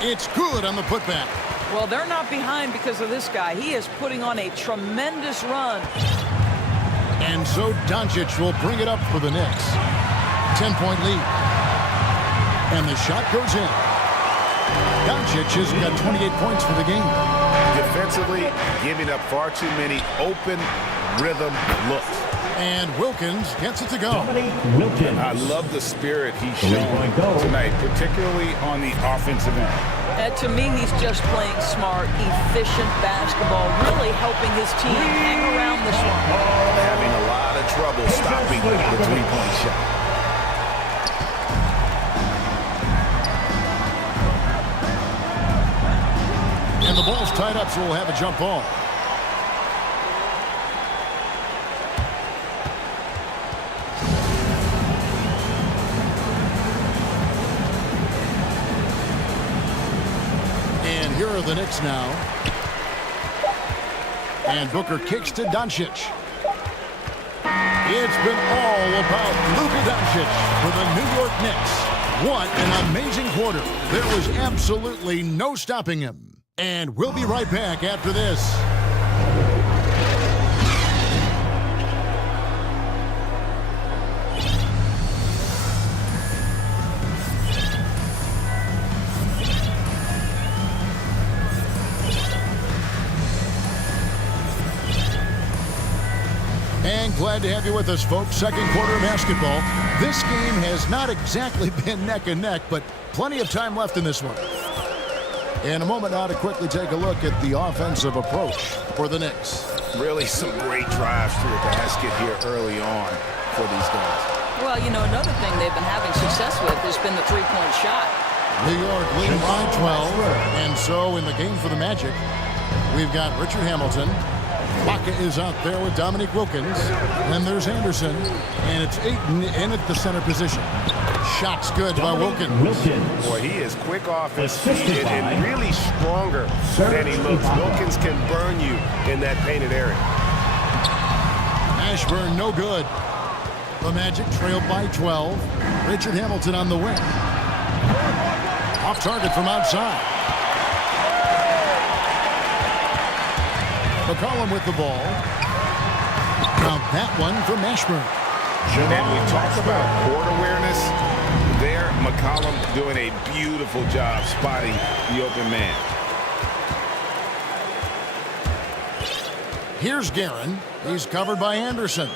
It's good on the putback. Well, they're not behind because of this guy. He is putting on a tremendous run. And so Doncic will bring it up for the Knicks. 10-point lead. And the shot goes in. Doncic has got 28 points for the game. Defensively, giving up far too many open rhythm looks. And Wilkins gets it to go. Dominique Wilkins. I love the spirit he's Three-point shown goal. tonight, particularly on the offensive end. To me, he's just playing smart, efficient basketball, really helping his team hang around this one. Having a lot of trouble stopping the three-point shot. And the ball's tied up, so we'll have a jump ball. And here are the Knicks now. And Booker kicks to Doncic. It's been all about Luka Doncic for the New York Knicks. What an amazing quarter. There was absolutely no stopping him. And we'll be right back after this. And glad to have you with us, folks. Second quarter basketball. This game has not exactly been neck and neck, but plenty of time left in this one. In a moment now to quickly take a look at the offensive approach for the Knicks. Really some great drives to the basket here early on for these guys. Well, you know, another thing they've been having success with has been the three-point shot. New York leading by 12. And so in the game for the Magic, we've got Richard Hamilton. Baca is out there with Dominique Wilkins. Then there's Anderson. And it's Ayton in at the center position. Shots good by Wilkins. Boy, he is quick off his feet and really stronger than he looks. Wilkins can burn you in that painted area. Ashburn, no good. The Magic trailed by 12. Richard Hamilton on the wing. Off target from outside. McCollum with the ball. Now that one from Ashburn. And we talked about court awareness. There, McCollum doing a beautiful job spotting the open man. Here's Guerin. He's covered by Anderson.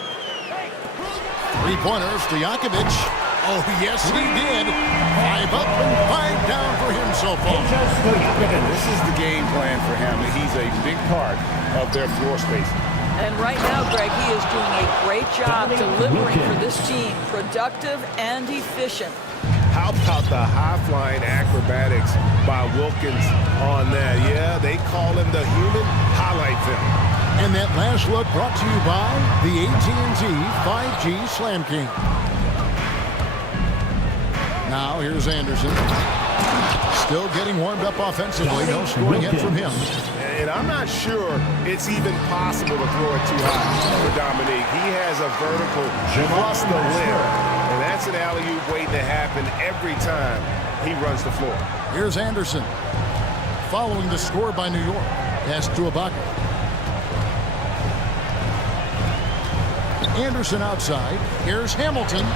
Three-pointer, Stojakovic. Oh, yes, he did. 5 up and 5 down for him so far. And this is the game plan for him. He's a big part of their floor spacing. And right now, Greg, he is doing a great job delivering for this team. Productive and efficient. How about the high-flying acrobatics by Wilkins on that? Yeah, they call him the human highlight film. And that last look brought to you by the AT&T 5G Slam King. Now here's Anderson. Still getting warmed up offensively. No scoring hit from him. And I'm not sure it's even possible to throw it too high for Dominique. He has a vertical across the limb. And that's an alley-oop waiting to happen every time he runs the floor. Here's Anderson. Following the score by New York. Pass to Ibaka. Anderson outside. Here's Hamilton.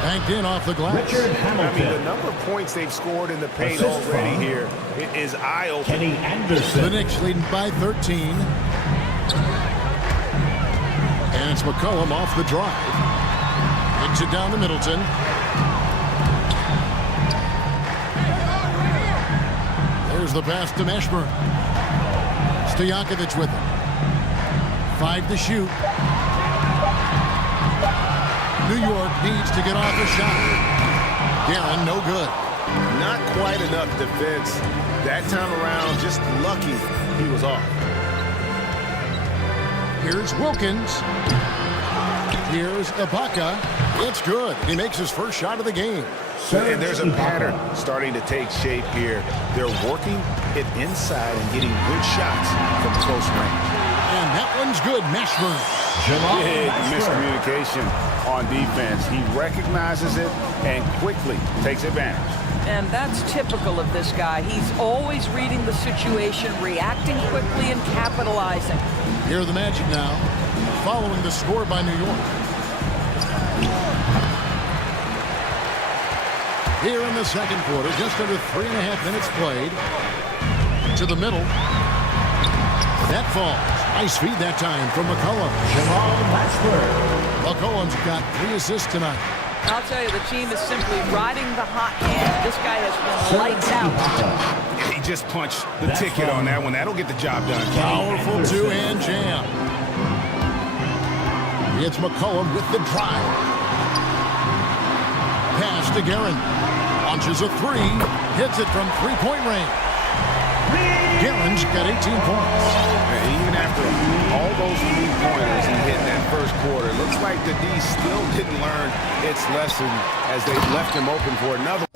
Banked in off the glass. Richard Hamilton. I mean, the number of points they've scored in the paint already here is eye-opening. Kenny Anderson. The Knicks leading by 13. And it's McCollum off the drive. Kicks it down to Middleton. There's the pass to Ashburn. Stojakovic with it. 5 to shoot. New York needs to get off a shot. Guerin, no good. Not quite enough defense. That time around, just lucky he was off. Here's Wilkins. Here's Ibaka. It's good. He makes his first shot of the game. And there's a pattern starting to take shape here. They're working it inside and getting good shots from close range. And that one's good. Mashburn. Big miscommunication on defense. He recognizes it and quickly takes advantage. And that's typical of this guy. He's always reading the situation, reacting quickly, and capitalizing. Here are the Magic now, following the score by New York. Here in the second quarter, just under 3.5 minutes played. To the middle. That falls. Nice feed that time from McCollum. Jamal Mashburn. McCollum's got 3 assists tonight. I'll tell you, the team is simply riding the hot hand. This guy has been lights out. He just punched the ticket on that one. That'll get the job done. Powerful two-hand jam. It's McCollum with the drive. Pass to Guerin. Launches a 3. Hits it from 3-point range. Guerin's got 18 points. And even after all those 3-pointers he hit in that first quarter, it looks like the D still didn't learn its lesson as they left him open for another.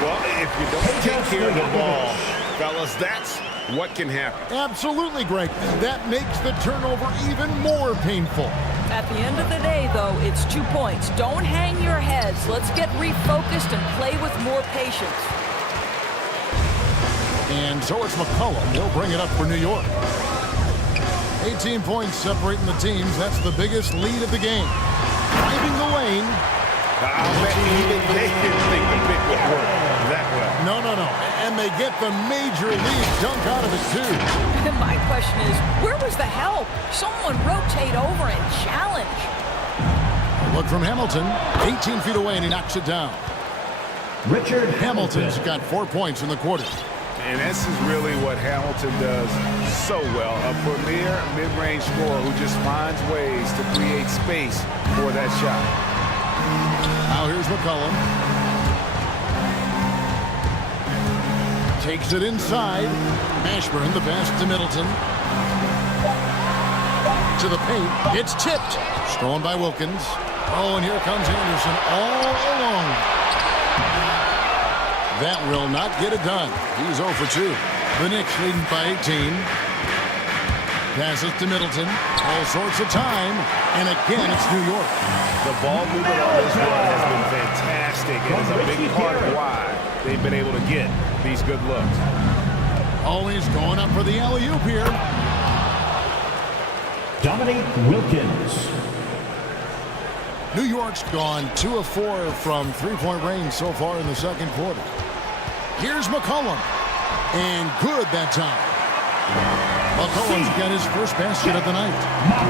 Well, if you don't take care of the ball, fellas, that's what can happen. Absolutely, Greg. That makes the turnover even more painful. At the end of the day, though, it's 2 points. Don't hang your heads. Let's get refocused and play with more patience. And so it's McCollum. He'll bring it up for New York. 18 points separating the teams. That's the biggest lead of the game. Driving the lane. I'll bet even they didn't think the pick would work that well. No. And they get the major lead dunk out of it, too. My question is, where was the help? Someone rotate over and challenge. Look from Hamilton. 18 feet away, and he knocks it down. Richard Hamilton's got 4 points in the quarter. And this is really what Hamilton does so well. A premier mid-range scorer who just finds ways to create space for that shot. Now here's McCollum. Takes it inside. Mashburn, the pass to Middleton. To the paint. It's tipped. Stolen by Wilkins. Oh, and here comes Anderson all along. That will not get it done. He's 0 for 2. The Knicks leading by 18. Passes to Middleton. All sorts of time. And again, it's New York. The ball movement on this run has been fantastic. It is a big part of why they've been able to get these good looks. Always going up for the alley-oop here. Dominique Wilkins. New York's gone 2 of 4 from three-point range so far in the second quarter. Here's McCollum. And good that time. McCollum's got his first basket of the night.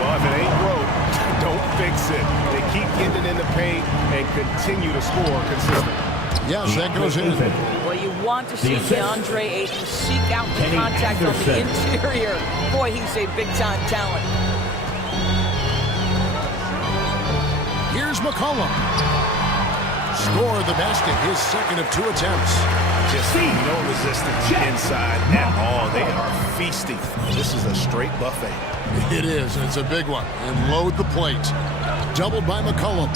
Well, if it ain't broke, don't fix it. They keep getting it in the paint and continue to score consistently. Yes, that goes in. Well, you want to see DeAndre Ayton seek out the contact on the interior. Boy, he's a big-time talent. Here's McCollum. Scored the basket, his second of 2 attempts. Just no resistance inside at all. They are feasting. This is a straight buffet. It is, and it's a big one. And load the plate. Doubled by McCollum.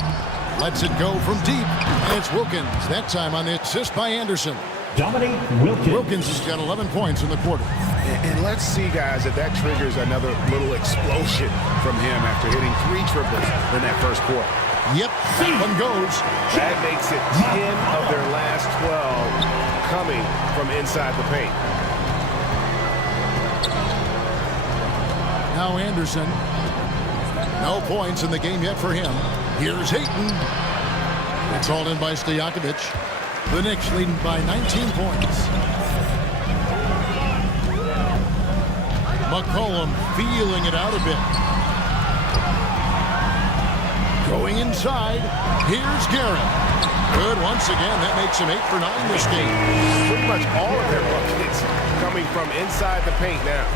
Lets it go from deep. And it's Wilkins, that time on the assist by Anderson. Dominique Wilkins. Wilkins has got 11 points in the quarter. And let's see, guys, if that triggers another little explosion from him after hitting 3 triples in that first quarter. Yep, that one goes. That makes it 10 of their last 12 coming from inside the paint. Now Anderson. No points in the game yet for him. Here's Ayton. It's hauled in by Stojakovic. The Knicks leading by 19 points. McCollum feeling it out a bit. Going inside. Here's Garrett. Good once again. That makes him 8 for 9 this game. Pretty much all of their buckets coming from inside the paint now.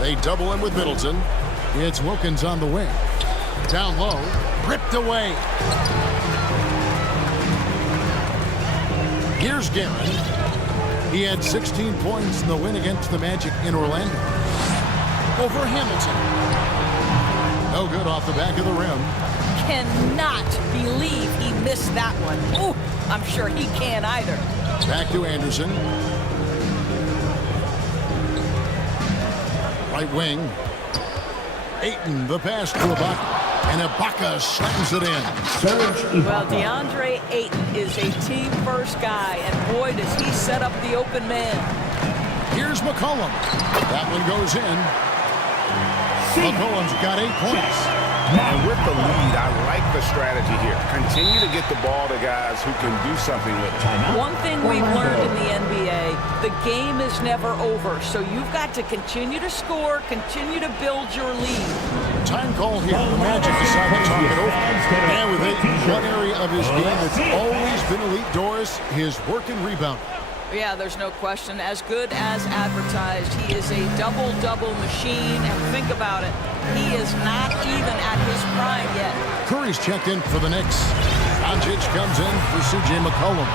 They double him with Middleton. It's Wilkins on the wing. Down low. Ripped away. Here's Garrett. He had 16 points in the win against the Magic in Orlando. Over Hamilton. No good off the back of the rim. Cannot believe he missed that one. Ooh, I'm sure he can't either. Back to Anderson. Right wing. Ayton, the pass to Ibaka. And Ibaka slams it in. Well, DeAndre Ayton is a team-first guy, and boy, does he set up the open man. Here's McCollum. That one goes in. McCollum's got 8 points. And with the lead, I like the strategy here. Continue to get the ball to guys who can do something with it. One thing we've learned in the NBA, the game is never over. So you've got to continue to score, continue to build your lead. Time call here. The Magic decide to talk it over. And with Ayton, one area of his game that's always been elite, Doris, his work and rebound. Yeah, there's no question. As good as advertised, he is a double-double machine. And think about it, he is not even at his prime yet. Curry's checked in for the Knicks. Doncic comes in for C.J. McCollum.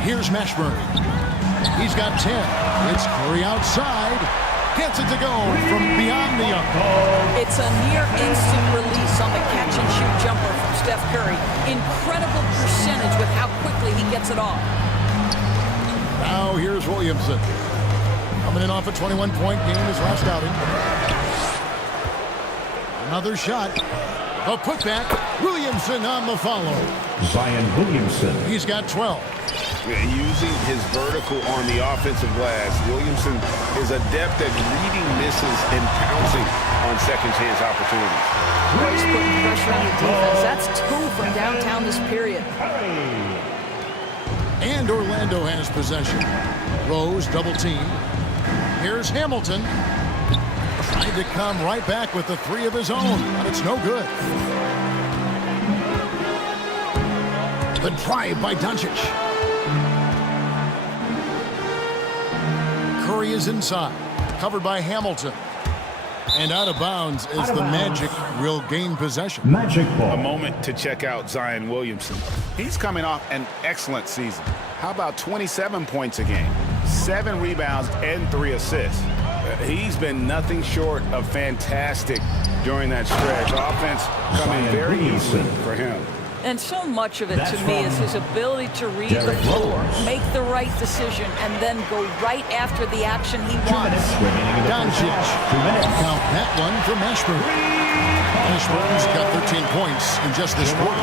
Here's Mashburn. He's got 10. It's Curry outside. Gets it to go from beyond the arc. It's a near-instant release on the catch-and-shoot jumper from Steph Curry. Incredible percentage with how quickly he gets it off. Now here's Williamson. Coming in off a 21-point game his last outing. Another shot. A putback. Williamson on the follow. Zion Williamson. He's got 12. Using his vertical on the offensive glass, Williamson is adept at reading misses and pouncing on second chance opportunities. Well, he's putting pressure on the defense. That's 2 from downtown this period. And Orlando has possession. Rose double team. Here's Hamilton. Trying to come right back with the 3 of his own, but it's no good. The drive by Doncic. Curry is inside, covered by Hamilton. And out of bounds as the Magic will gain possession. Magic A ball. moment to check out Zion Williamson. He's coming off an excellent season. How about 27 points a game, 7 rebounds, and 3 assists? He's been nothing short of fantastic during that stretch. Offense coming Zion very Williamson. easily for him. And so much of it That's to me is from his ability to read Derrick the floor, Rose. make the right decision, and then go right after the action he 2 wants. minutes remaining in the first Doncic. half. 2 minutes. Count that one from Ashburn. Ashburn's got 13 points in just this quarter.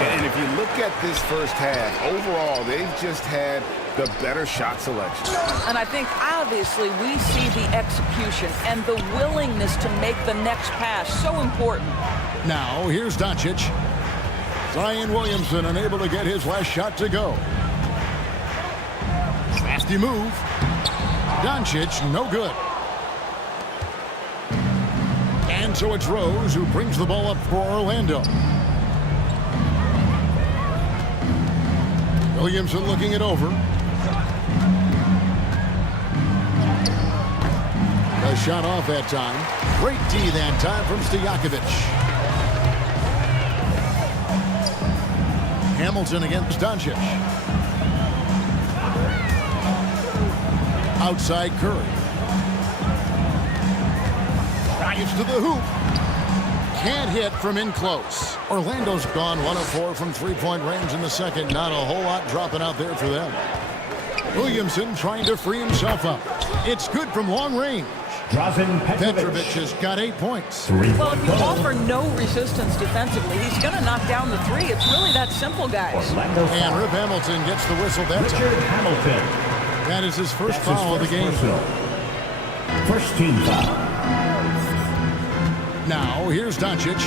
And if you look at this first half, overall, they've just had the better shot selection. And I think obviously we see the execution and the willingness to make the next pass so important. Now, here's Doncic. Zion Williamson unable to get his last shot to go. Nasty move. Doncic, no good. And so it's Rose who brings the ball up for Orlando. Williamson looking it over. A shot off that time. Great D that time from Stojakovic. Hamilton against Doncic. Outside Curry. Drives to the hoop. Can't hit from in close. Orlando's gone 1 of 4 from three-point range in the second. Not a whole lot dropping out there for them. Williamson trying to free himself up. It's good from long range. Drazen Petrovic has got 8 points. 3 Well, if you offer no resistance defensively, he's going to knock down the three. It's really that simple, guys. Orlando And foul. Rip Hamilton gets the whistle that Richard time. Hamilton. That is his first That's his foul of the first game. personal. First team foul. Now, here's Doncic.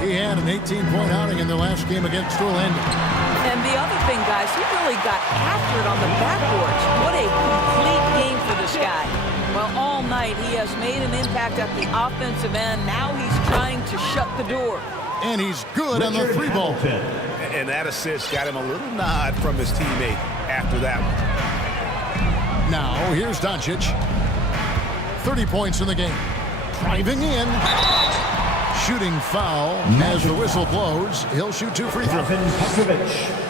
He had an 18-point outing in the last game against Orlando. And the other thing, guys, he really got after it on the backboards. What a complete game for this guy. Well, all night he has made an impact at the offensive end. Now he's trying to shut the door. And he's good on the Richard three ball. Hamilton. And that assist got him a little nod from his teammate after that one. Now, here's Doncic. 30 points in the game. Driving in. Shooting foul. As the whistle blows, he'll shoot 2 free throws. Drazen Petrovic.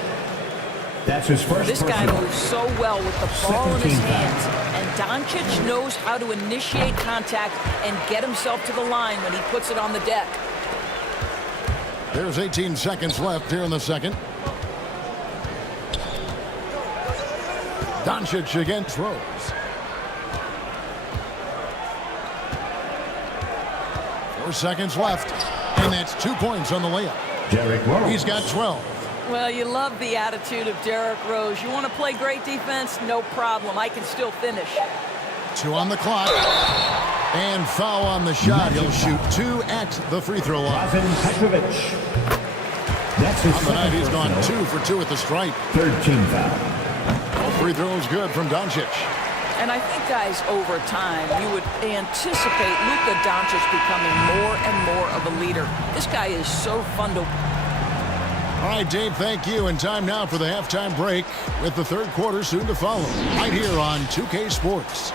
That's his first This guy personal. moves so well with the ball in his Second team hands. And Doncic knows how to initiate contact and get himself to the line when he puts it on the deck. There's 18 seconds left here in the second. Doncic against Rose. Four seconds left. And that's 2 points on the layup. Derrick Rose. He's got 12. Well, you love the attitude of Derrick Rose. You want to play great defense? No problem. I can still finish. 2 on the clock. And foul on the shot. He'll shoot 2 at the free throw line. Drazen Petrovic. That's his On the night, second he's gone personal. 2 for 2 at the stripe. Third team foul. Free throws good from Doncic. And I think, guys, over time, you would anticipate Luka Doncic becoming more and more of a leader. This guy is so fun to... All right, Dave, thank you. And time now for the halftime break with the third quarter soon to follow. Right here on 2K Sports.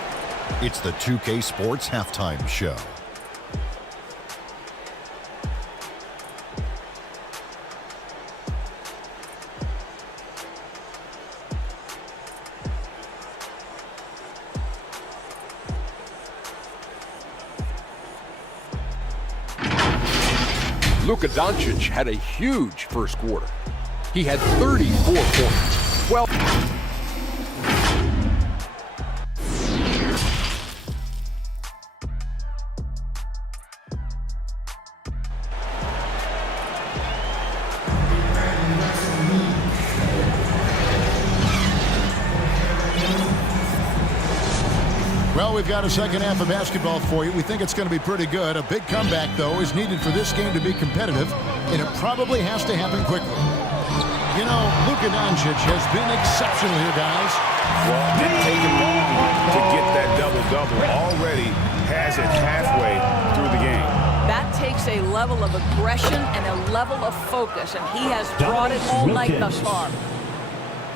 It's the 2K Sports Halftime Show. Luka Doncic had a huge first quarter. He had 34 points. Well, Well, we've got a second half of basketball for you. We think it's going to be pretty good. A big comeback, though, is needed for this game to be competitive, and it probably has to happen quickly. You know, Luka Doncic has been exceptional here, guys. Well, it didn't take him long to get that double-double. Already has it halfway through the game. That takes a level of aggression and a level of focus, and he has brought it all night thus far.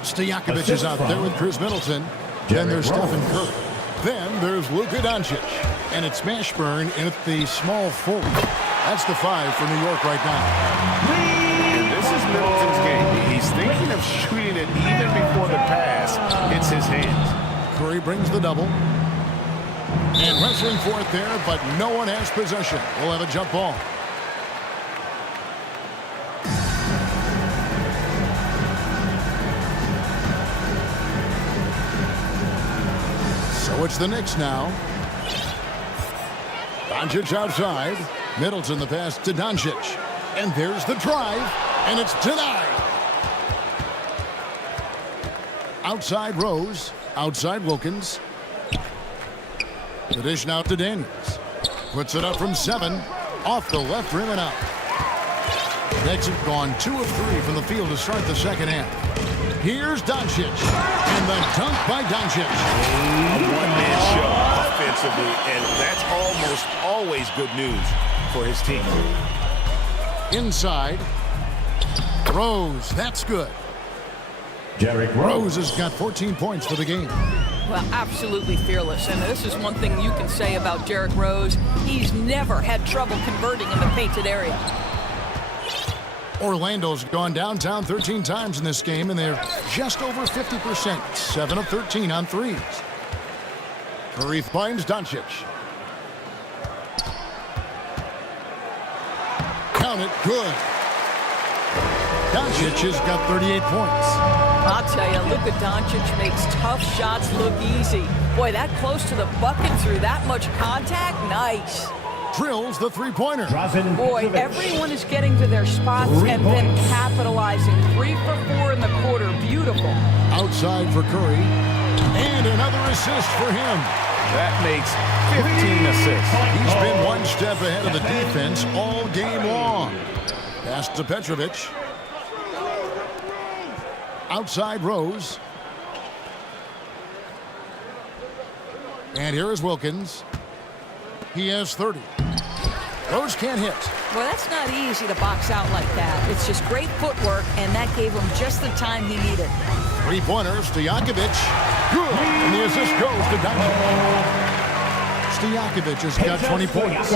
Stojakovic is out there with Chris Middleton. Then there's Stephen Curry. Then there's Luka Doncic. And it's Mashburn in at the small forward. That's the 5 for New York right now. And this is Middleton's game. He's thinking of shooting it even before the pass hits his hands. Curry brings the double. And wrestling for it there, but no one has possession. We'll have a jump ball. So it's the Knicks now. Doncic outside. Middleton the pass to Doncic. And there's the drive. And it's denied. Outside Rose. Outside Wilkins. The dish now to Daniels. Puts it up from 7. Off the left rim and out. Knicks have gone 2 of 3 from the field to start the second half. Here's Doncic. And the dunk by Doncic. A one-man show offensively, and that's almost always good news for his team. Inside. Rose. That's good. Derrick Rose has got 14 points for the game. Well, absolutely fearless. And this is one thing you can say about Derrick Rose. He's never had trouble converting in the painted area. Orlando's gone downtown 13 times in this game, and they're just over 50%. 7 of 13 on threes. Curry finds Doncic. Count it, good. Doncic has got 38 points. I'll tell you, Luka Doncic makes tough shots look easy. Boy, that close to the bucket through that much contact, nice. Drills the three-pointer. Boy, everyone is getting to their spots and then capitalizing. 3 for 4 in the quarter, beautiful. Outside for Curry. And another assist for him. That makes 15 assists. He's been one step ahead of the defense all game long. Pass to Petrovic. Outside Rose. And here is Wilkins. He has 30. Rose can't hit. Well, that's not easy to box out like that. It's just great footwork, and that gave him just the time he needed. 3-pointers to Stojakovic. Good. And the assist goes to Doncic. Stojakovic has got 20 points.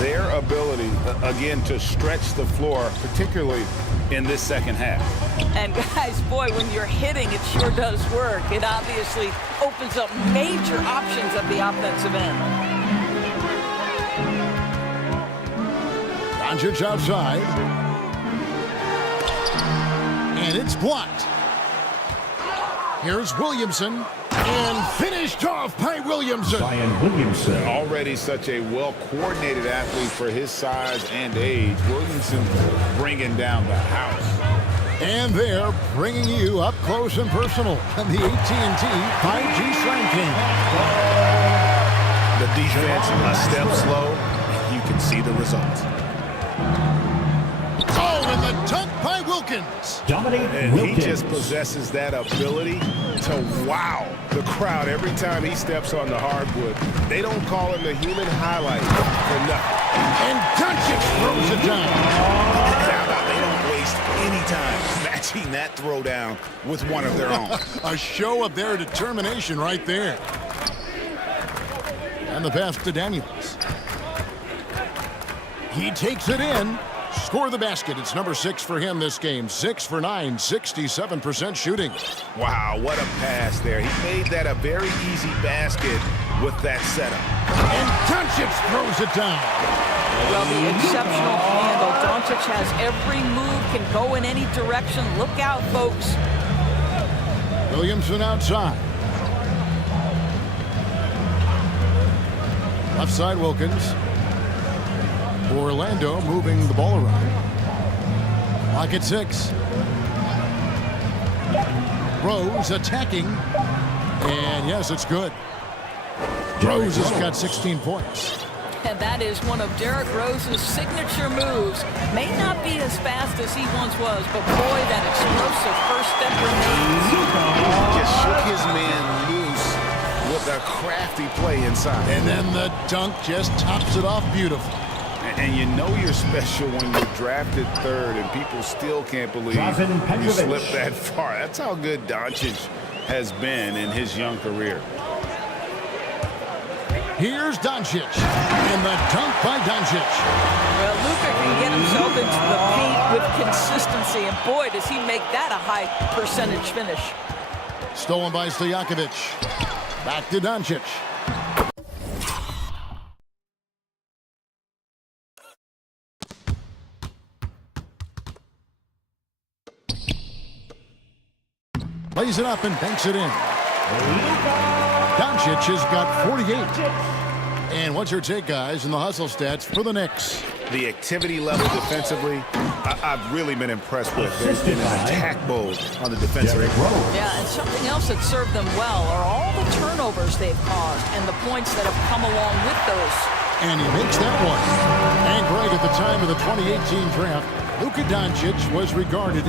Their ability, again, to stretch the floor, particularly in this second half. And guys, boy, when you're hitting, it sure does work. It obviously opens up major options at the offensive end. Doncic outside. And it's blocked. Here's Williamson. And finished off by Williamson. Zion Williamson. Already such a well-coordinated athlete for his size and age. Williamson bringing down the house. And they're bringing you up close and personal on the AT&T 5G Slam King. The defense a step slow. You can see the results. Oh, and the dunk by Wilkins. And he just possesses that ability to wow the crowd every time he steps on the hardwood. They don't call him the human highlight for nothing. And Doncic throws it down. Now they don't waste any time matching that throwdown with one of their own. A show of their determination right there. And the pass to Daniels. He takes it in. Score the basket. It's number 6 for him this game. 6 for 9, 67% shooting. Wow, what a pass there. He made that a very easy basket with that setup. And Doncic throws it down. Well, the exceptional handle. Doncic has every move, can go in any direction. Look out, folks. Williamson outside. Left side Wilkins. Orlando moving the ball around. Clock at 6. Rose attacking. And yes, it's good. Rose has got 16 points. And that is one of Derrick Rose's signature moves. May not be as fast as he once was, but boy, that explosive first step remains. He just shook his man loose with a crafty play inside. And then the dunk just tops it off beautiful. And you know you're special when you're drafted 3rd and people still can't believe you slipped that far. That's how good Doncic has been in his young career. Here's Doncic, and the dunk by Doncic. Well, Luka can get himself into the paint with consistency, and boy, does he make that a high percentage finish. Stolen by Stojakovic. Back to Doncic. Lays it up and banks it in. Doncic has got 48. And what's your take, guys, in the hustle stats for the Knicks? The activity level defensively, I've really been impressed with. There's been an attack mode on the defensive end. Yeah, and something else that served them well are all the turnovers they've caused and the points that have come along with those. And he makes that one. And Greg, at the time of the 2018 draft, Luka Doncic was regarded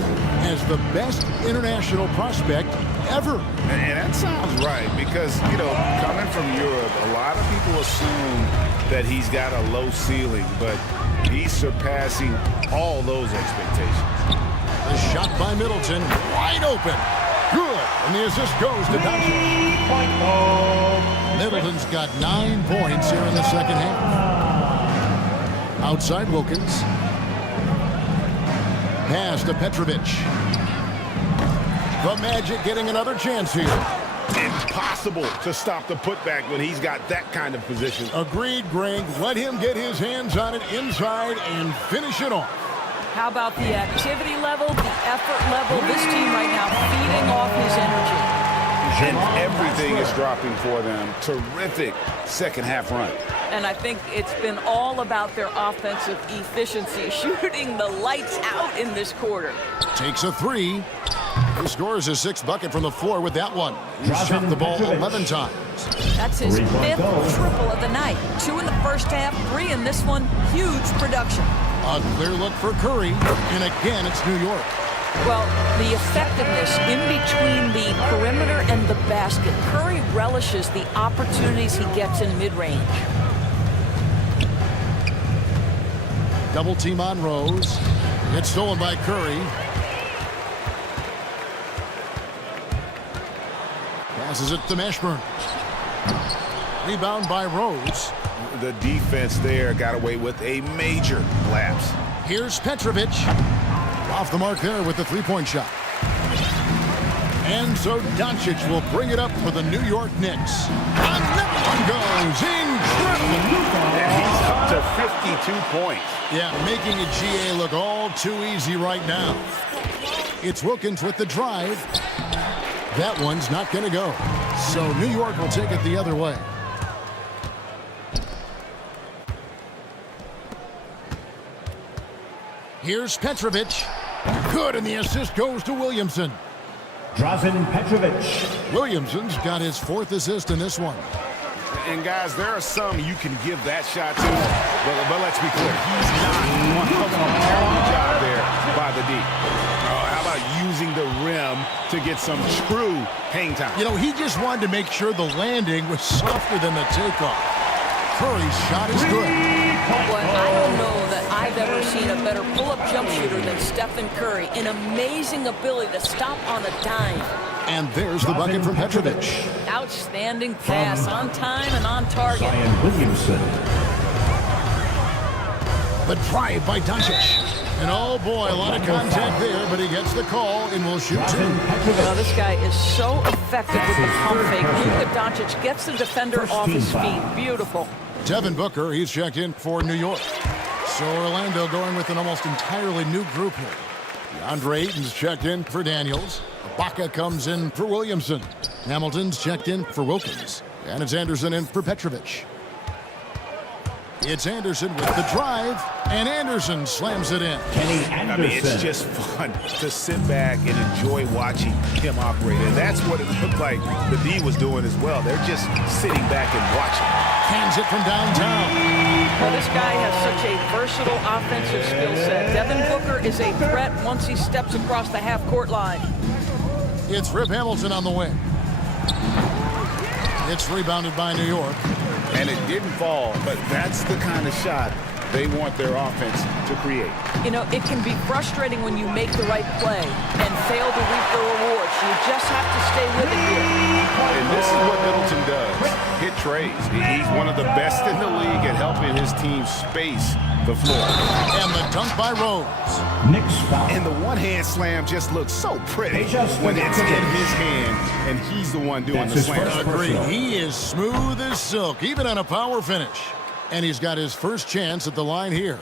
as the best international prospect ever. And that sounds right because, you know, coming from Europe, a lot of people assume that he's got a low ceiling, but he's surpassing all those expectations. The shot by Middleton, wide open. Good, and the assist goes to Doncic. Middleton's got 9 points here in the second half. Outside Wilkins. Pass to Petrovic. The Magic getting another chance here. Impossible to stop the putback when he's got that kind of position. Agreed, Greg. Let him get his hands on it inside and finish it off. How about the activity level, the effort level? This team right now feeding off his energy. And everything is dropping for them. Terrific second half run. And I think it's been all about their offensive efficiency, shooting the lights out in this quarter. Takes a three. He scores his 6th bucket from the floor with that one. He's shot the ball 11 times. That's his 5th triple of the night. 2 in the first half, 3 in this one. Huge production. A clear look for Curry, and again, it's New York. Well, the effectiveness in between the perimeter and the basket. Curry relishes the opportunities he gets in mid-range. Double team on Rose. It's stolen by Curry. Passes it to Mashburn. Rebound by Rose. The defense there got away with a major lapse. Here's Petrovic. Off the mark there with the three-point shot. And so Doncic will bring it up for the New York Knicks. And that one goes incredible. And he's up to 52 points. Yeah, making a GA look all too easy right now. It's Wilkins with the drive. That one's not going to go. So New York will take it the other way. Here's Petrovic. Good, and the assist goes to Williamson. Drazen Petrovic. Williamson's got his 4th assist in this one. And guys, there are some you can give that shot to, but let's be clear, he's not on the job there by the D. How about using the rim to get some true hang time? You know, he just wanted to make sure the landing was softer than the takeoff. Curry's shot is good. Boy, I don't know that I've ever seen a better pull-up jump shooter than Stephen Curry. An amazing ability to stop on a dime. And there's the bucket from Petrovic. Outstanding pass, on time and on target. Zion Williamson. The drive by Doncic. And oh boy, a lot of contact there, but he gets the call and will shoot 2. Well, this guy is so effective with the pump fake. Luka Doncic gets the defender off his feet. Beautiful. Devin Booker, he's checked in for New York. So Orlando going with an almost entirely new group here. DeAndre Ayton's checked in for Daniels. Ibaka comes in for Williamson. Hamilton's checked in for Wilkins. And it's Anderson in for Petrovic. It's Anderson with the drive, and Anderson slams it in. Kenny Anderson. I mean, it's just fun to sit back and enjoy watching him operate. And that's what it looked like the D was doing as well. They're just sitting back and watching. Cans it from downtown. Well, this guy has such a versatile offensive skill set. Devin Booker is a threat once he steps across the half-court line. It's Rip Hamilton on the wing. It's rebounded by New York. And it didn't fall, but that's the kind of shot they want their offense to create. You know, it can be frustrating when you make the right play and fail to reap the rewards. You just have to stay with it here. And this is what Middleton does. Hit trays. He's one of the best in the league at helping his team space the floor. And the dunk by Rose. Knicks foul. And the one-hand slam just looks so pretty when it's in his hand and he's the one doing That's the his slam. first Agreed. personal. He is smooth as silk, even on a power finish. And he's got his first chance at the line here.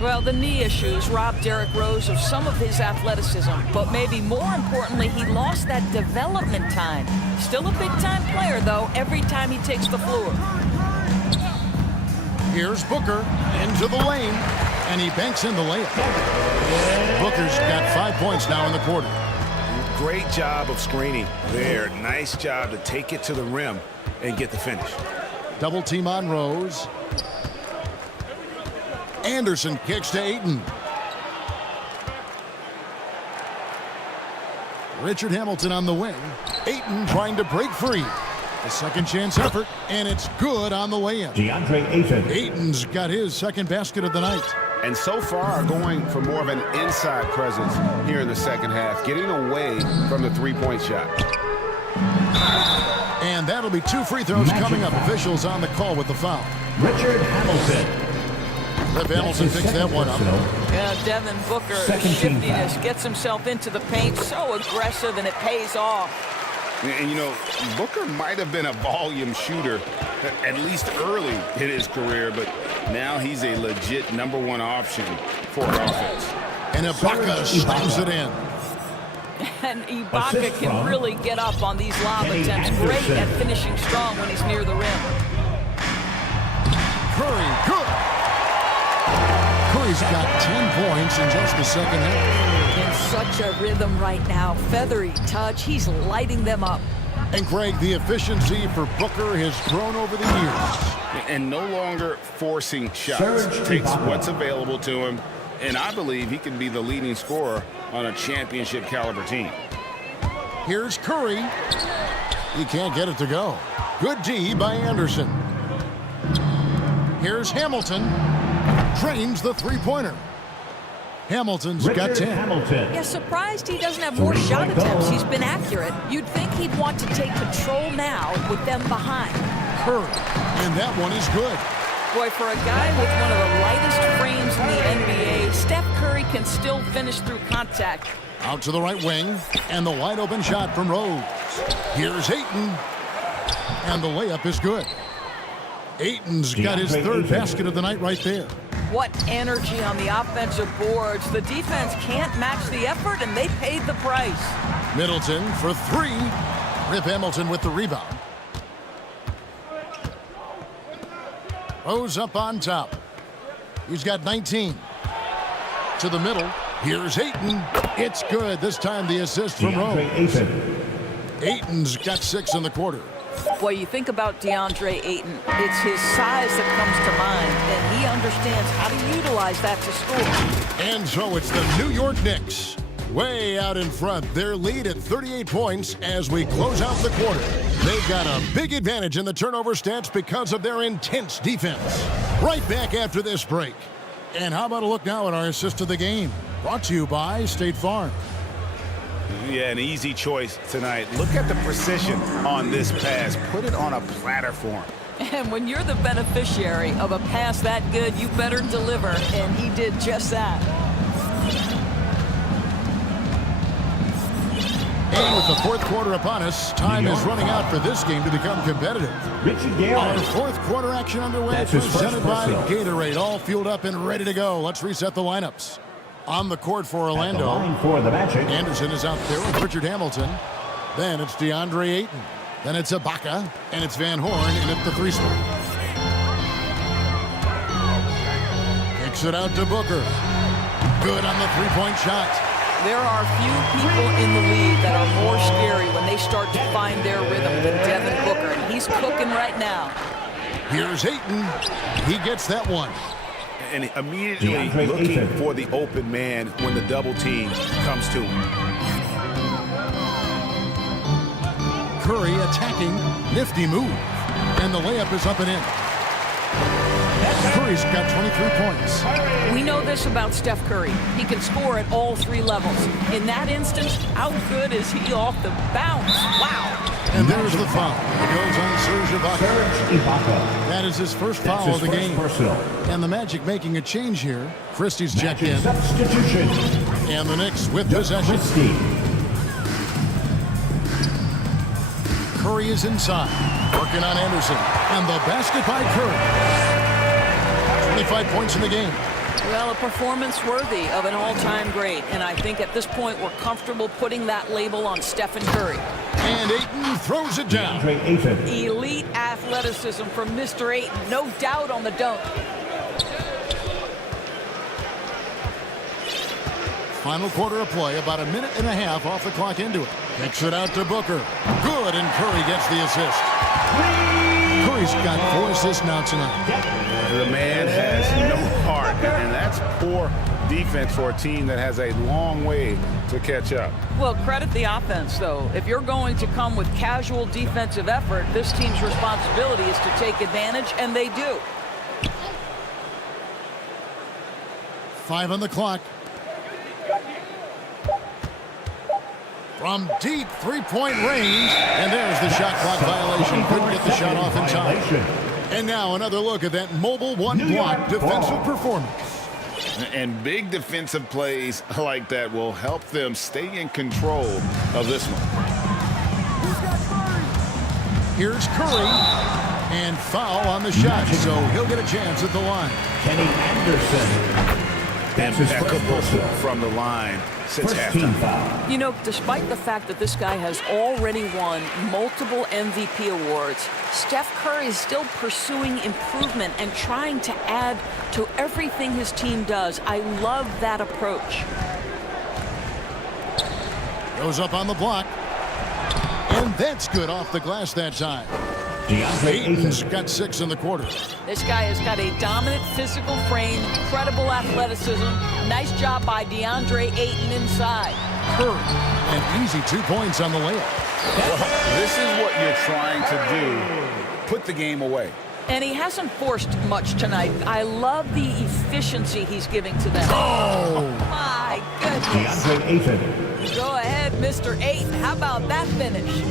Well, the knee issues robbed Derrick Rose of some of his athleticism, but maybe more importantly, he lost that development time. Still a big-time player, though, every time he takes the floor. Here's Booker into the lane, and he banks in the layup. Booker's got 5 points now in the quarter. Great job of screening there. Nice job to take it to the rim and get the finish. Double team on Rose. Anderson kicks to Ayton. Richard Hamilton on the wing. Ayton trying to break free. A second chance effort, and it's good on the way in. DeAndre Ayton. Ayton's got his second basket of the night. And so far going for more of an inside presence here in the second half, getting away from the three-point shot. And that'll be 2 free throws coming up. Officials on the call with the foul. Richard Hamilton. Rip Hamilton picks that one up. Yeah, Devin Booker, Second team shiftiness, foul. gets himself into the paint, so aggressive, and it pays off. And, you know, Booker might have been a volume shooter, at least early in his career, but now he's a legit #1 option for offense. And Ibaka slams it in. And Ibaka Assist can from really get up on these lob Kenny attempts. Anderson. Great at finishing strong when he's near the rim. Curry, good. Curry's got 10 points in just the second half. In such a rhythm right now. Feathery touch. He's lighting them up. And Greg, the efficiency for Booker has grown over the years. And no longer forcing shots. Serge Takes Ibaka. what's available to him, and I believe he can be the leading scorer on a championship caliber team. Here's Curry. He can't get it to go. Good D by Anderson. Here's Hamilton. Drains the three-pointer. Hamilton's got Richard 10. Hamilton. Yeah, surprised he doesn't have more shot attempts. He's been accurate. You'd think he'd want to take control now with them behind. Curry. And that one is good. Boy, for a guy with one of the lightest frames in the NBA, Steph Curry can still finish through contact. Out to the right wing. And the wide-open shot from Rose. Here's Ayton. And the layup is good. Ayton's got his third basket of the night right there. What energy on the offensive boards. The defense can't match the effort, and they paid the price. Middleton for 3. Rip Hamilton with the rebound. Rose up on top. He's got 19. To the middle. Here's Ayton. It's good. This time the assist from Rose. Ayton. Ayton's got 6 in the quarter. Boy, you think about DeAndre Ayton. It's his size that comes to mind, and he understands how to utilize that to score. And so it's the New York Knicks. Way out in front. Their lead at 38 points as we close out the quarter. They've got a big advantage in the turnover stats because of their intense defense. Right back after this break. And how about a look now at our assist of the game? Brought to you by State Farm. Yeah, an easy choice tonight. Look at the precision on this pass. Put it on a platter for him. And when you're the beneficiary of a pass that good, you better deliver, and he did just that. And with the fourth quarter upon us, time is running out for this game to become competitive. Richard Gale. Our fourth quarter action underway, That's his first presented by personal. Gatorade, all fueled up and ready to go. Let's reset the lineups. On the court for At the Orlando, line for the Magic. Anderson is out there with Richard Hamilton. Then it's DeAndre Ayton. Then it's Ibaka, and it's Van Horn in at the 3 spot. Kicks it out to Booker. Good on the three-point shot. There are few people in the league that are more scary when they start to find their rhythm than Devin Booker, and he's cooking right now. Here's Ayton. He gets that one. And immediately DeAndre looking Ayton. for the open man when the double team comes to him. Curry attacking. Nifty move. And the layup is up and in. That's Curry's got 23 points. We know this about Steph Curry. He can score at all three levels. In that instance, how good is he off the bounce? Wow. And there's the foul. It goes on Serge Ibaka. That is his first foul of the game. And the Magic making a change here. Christie's checked in. Substitution. And the Knicks with possession. Curry is inside. Working on Anderson. And the basket by Curry. 25 points in the game. Well, a performance worthy of an all-time great. And I think at this point we're comfortable putting that label on Stephen Curry. And Ayton throws it down. Elite athleticism from Mr. Ayton. No doubt on the dunk. Final quarter of play, about a minute and a half off the clock into it. Kicks it out to Booker. Good, and Curry gets the assist. Curry's got 4 assists now tonight. The man has no heart, and that's poor defense for a team that has a long way to catch up. Well, credit the offense, though. If you're going to come with casual defensive effort, this team's responsibility is to take advantage, and they do. 5 on the clock. From deep three-point range, and there's the shot clock violation. Couldn't get the shot off in time. And now another look at that mobile one-block defensive performance. And big defensive plays like that will help them stay in control of this one. Here's Curry, and foul on the shot, so he'll get a chance at the line. Kenny Anderson. Impeccable from the line since halftime. You know, despite the fact that this guy has already won multiple MVP awards, Steph Curry is still pursuing improvement and trying to add to everything his team does. I love that approach. Goes up on the block. And that's good off the glass that time. Ayton's got 6 in the quarter. This guy has got a dominant physical frame, incredible athleticism. Nice job by DeAndre Ayton inside. Curry, an easy 2 points on the layup. Well, this is what you're trying to do. Put the game away. And he hasn't forced much tonight. I love the efficiency he's giving to them. Oh! My goodness. DeAndre Ayton. Go ahead, Mr. Ayton. How about that finish?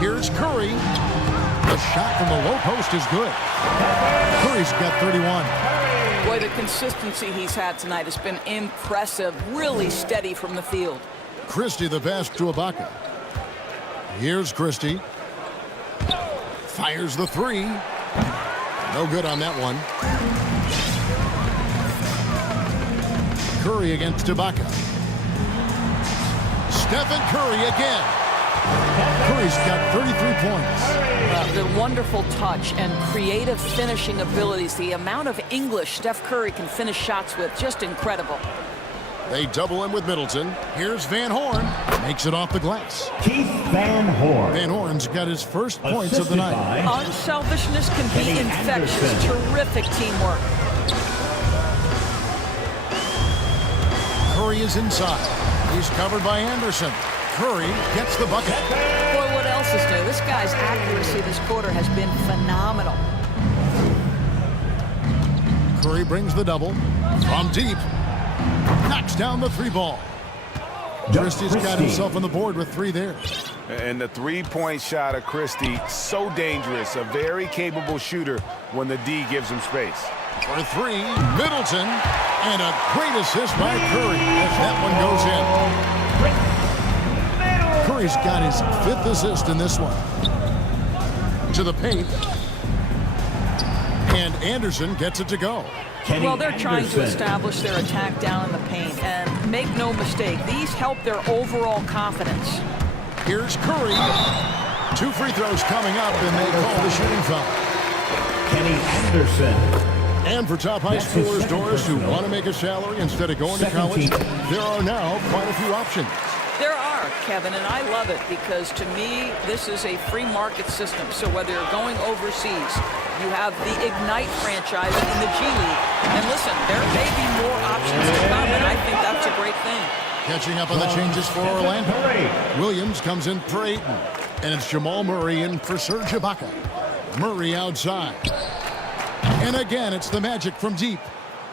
Here's Curry. The shot from the low post is good. Curry's got 31. Boy, the consistency he's had tonight has been impressive. Really steady from the field. Christie the pass to Ibaka. Here's Christie. Fires the 3. No good on that one. Curry against Ibaka. Stephen Curry again. Curry's got 33 points. The wonderful touch and creative finishing abilities. The amount of English Steph Curry can finish shots with, just incredible. They double him with Middleton. Here's Van Horn. Makes it off the glass. Keith Van Horn. Van Horn's got his first points of the night. Unselfishness can be infectious. Terrific teamwork. Curry is inside. He's covered by Anderson. Curry gets the bucket. Boy, what else is new? This guy's accuracy this quarter has been phenomenal. Curry brings the double. From deep. Knocks down the 3 ball. Christie's got himself on the board with 3 there. And the 3-point shot of Christie, so dangerous. A very capable shooter when the D gives him space. For 3, Middleton. And a great assist by Curry as that one goes in. Curry's got his 5th assist in this one. To the paint. And Anderson gets it to go. Well, they're trying to establish their attack down in the paint. And make no mistake, these help their overall confidence. Here's Curry. 2 free throws coming up, and they call the shooting foul. Kenny Anderson. And for top high schoolers, Doris, who want to make a salary instead of going to college, there are now quite a few options. There are, Kevin, and I love it because to me, this is a free market system. So whether you're going overseas, you have the Ignite franchise in the G League. And listen, there may be more options to come, and I think that's a great thing. Catching up on the changes for Orlando. Williams comes in for Ayton. And it's Jamal Murray in for Serge Ibaka. Murray outside. And again, it's the Magic from deep.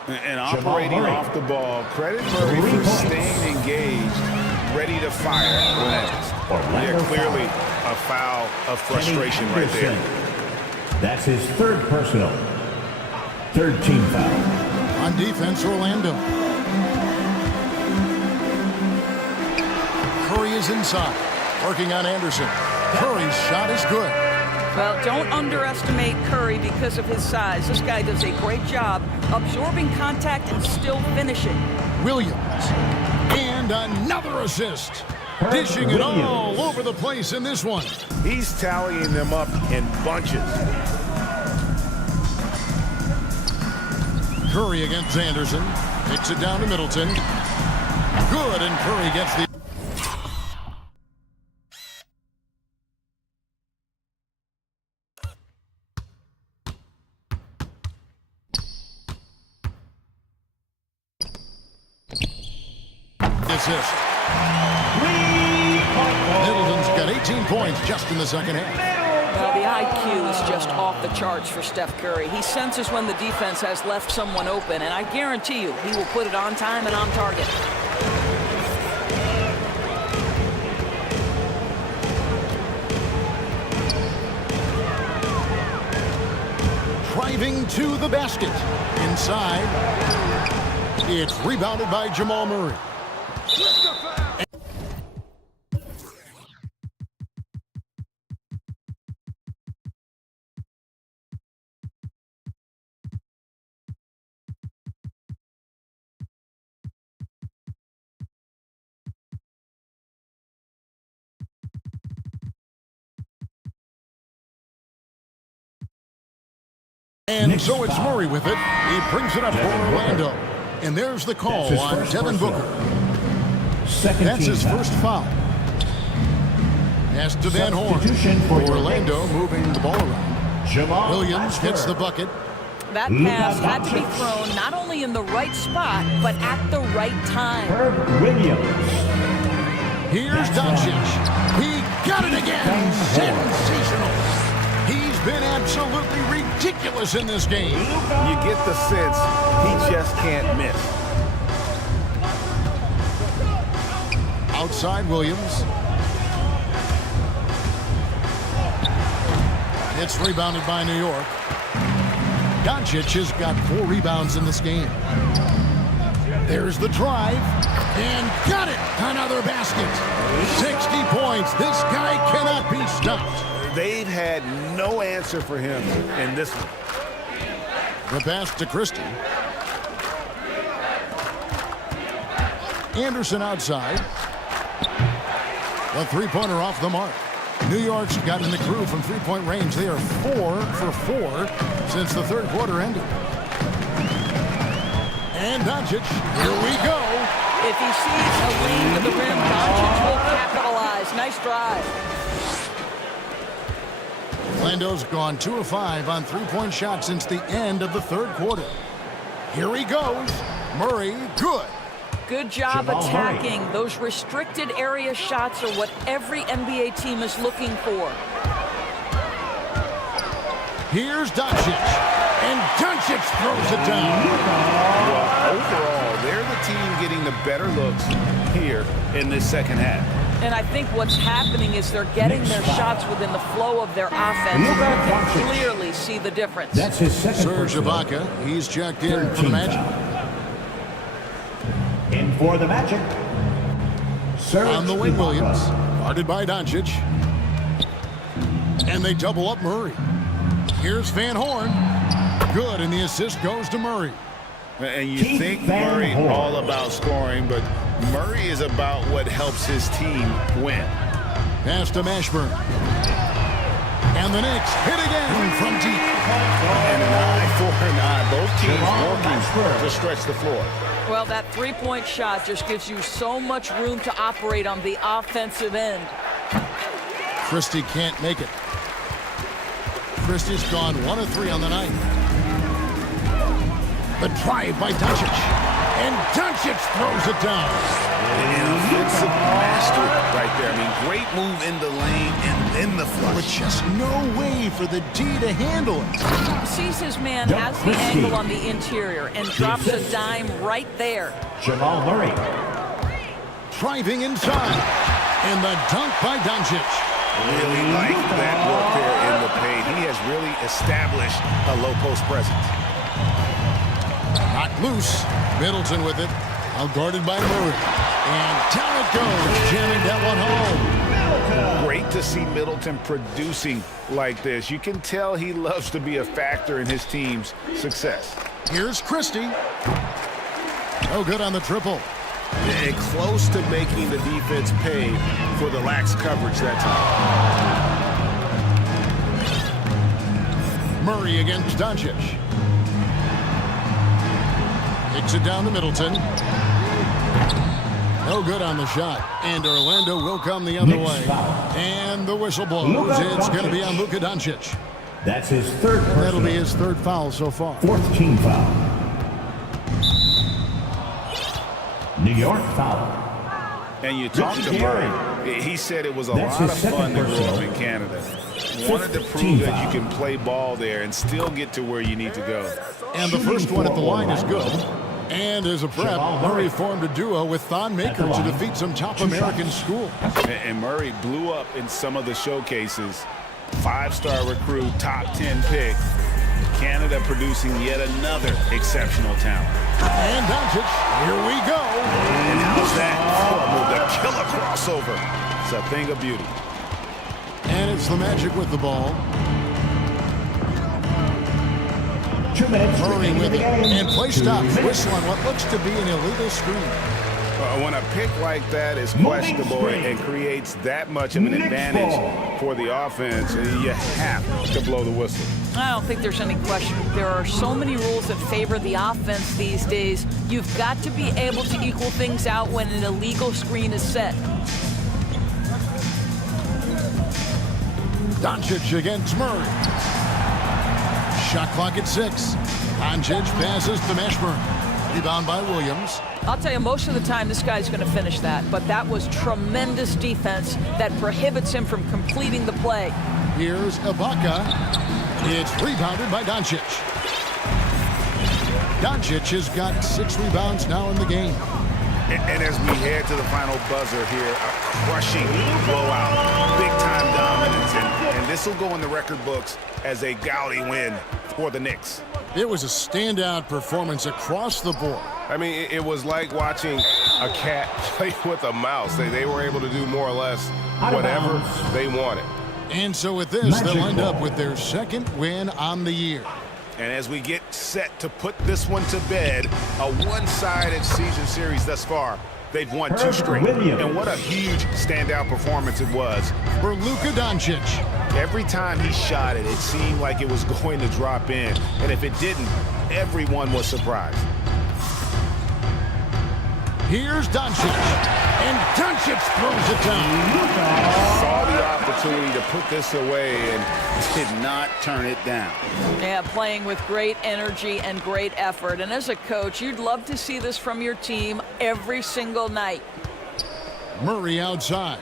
And operating off the ball. Credit Murray for staying engaged, ready to fire when asked. Yeah, clearly a foul of frustration right there. That's his third personal. Third team foul. On defense, Orlando. Curry is inside, working on Anderson. Curry's shot is good. Well, don't underestimate Curry because of his size. This guy does a great job absorbing contact and still finishing. Williams. And another assist. Dishing it all over the place in this one. He's tallying them up in bunches. Curry against Anderson. Kicks it down to Middleton. Good, and Curry gets the... assist. Middleton's got 18 points just in the second half. Well, the IQ is just off the charts for Steph Curry. He senses when the defense has left someone open, and I guarantee you he will put it on time and on target. Driving to the basket. Inside. It's rebounded by Jamal Murray. And so it's Murray with it. He brings it up for Orlando. And there's the call on Devin Booker. That's his first foul. Pass to Van Horn. Orlando moving the ball around. Williams gets the bucket. That pass had to be thrown not only in the right spot, but at the right time. Williams. Here's Doncic. He got it again. Sensational. He's been absolutely ridiculous in this game. You get the sense he just can't miss. Outside Williams. It's rebounded by New York. Doncic has got 4 rebounds in this game. There's the drive. And got it! Another basket. 60 points. This guy cannot be stopped. They've had no answer for him in this one. The pass to Christie. Anderson outside. A three-pointer off the mark. New York's gotten the crew from three-point range. They are 4 for 4 since the third quarter ended. And Doncic, here we go. If he sees a lead to the rim, Doncic will capitalize. Nice drive. Orlando's gone 2 of 5 on three-point shots since the end of the third quarter. Here he goes. Murray, good. Good job attacking. Those restricted area shots are what every NBA team is looking for. Here's Doncic. And Doncic throws it down. Well, overall, they're the team getting the better looks here in this second half. And I think what's happening is they're getting their shots within the flow of their offense. You can clearly see the difference. That's his second. Serge Ibaka, he's checked in for the Magic. In for the Magic. Serge on the wing, Williams. Guarded by Doncic. And they double up Murray. Here's Van Horn. Good, and the assist goes to Murray. And you think Murray all about scoring, but Murray is about what helps his team win. Pass to Mashburn. And the Knicks hit again from deep. And an eye for an eye. Both teams working to stretch the floor. Well, that three-point shot just gives you so much room to operate on the offensive end. Christie can't make it. Christie's gone 1 of 3 on the night. The drive by Doncic. And Doncic throws it down. An offensive mastery right there. I mean, great move in the lane and then the flush. But just no way for the D to handle it. Sees his man has the angle on the interior and drops a dime right there. Jamal Murray. Driving inside. And the dunk by Doncic. Really like that work there in the paint. He has really established a low post presence. Knocked loose. Middleton with it. Outguarded by Murray. And down it goes. Jamming that one home. Great to see Middleton producing like this. You can tell he loves to be a factor in his team's success. Here's Christie. No good on the triple. And close to making the defense pay for the lax coverage that time. Murray against Doncic. Kicks it down to Middleton. No good on the shot. And Orlando will come the other way. And the whistle blows. It's going to be on Luka Doncic. That's his third personal. That'll be his third foul so far. Fourth team foul. New York foul. And you talked to Murray. He said it was a lot of fun to grow up in Canada. Wanted to prove that you can play ball there and still get to where you need to go. And the first one at the line is good. And as a prep, Murray formed a duo with Thon Maker to defeat some top American schools. And Murray blew up in some of the showcases. 5-star recruit, top 10 pick. Canada producing yet another exceptional talent. And Doncic, here we go. And how's that? The killer crossover. It's a thing of beauty. And it's the Magic with the ball. 2 minutes. Murray with it. And play stops. Whistle on what looks to be an illegal screen. When a pick like that is questionable and creates that much of an advantage for the offense, you have to blow the whistle. I don't think there's any question. There are so many rules that favor the offense these days. You've got to be able to equal things out when an illegal screen is set. Doncic against Murray. Shot clock at 6. Doncic passes to Mashburn. Rebound by Williams. I'll tell you, most of the time this guy's going to finish that, but that was tremendous defense that prohibits him from completing the play. Here's Ibaka. It's rebounded by Doncic. Doncic has got 6 rebounds now in the game. And as we head to the final buzzer here, a crushing blowout, big-time dominance, and this will go in the record books as a gaudy win for the Knicks. It was a standout performance across the board. I mean, it was like watching a cat play with a mouse. They were able to do more or less whatever they wanted. And so with this, they'll end up with their second win on the year. And as we get set to put this one to bed, a one-sided season series thus far, they've won 2 straight. And what a huge standout performance it was for Luka Doncic. Every time he shot it, it seemed like it was going to drop in. And if it didn't, everyone was surprised. Here's Doncic. And Doncic throws it down. Saw the opportunity to put this away and did not turn it down. Yeah, playing with great energy and great effort. And as a coach, you'd love to see this from your team every single night. Murray outside.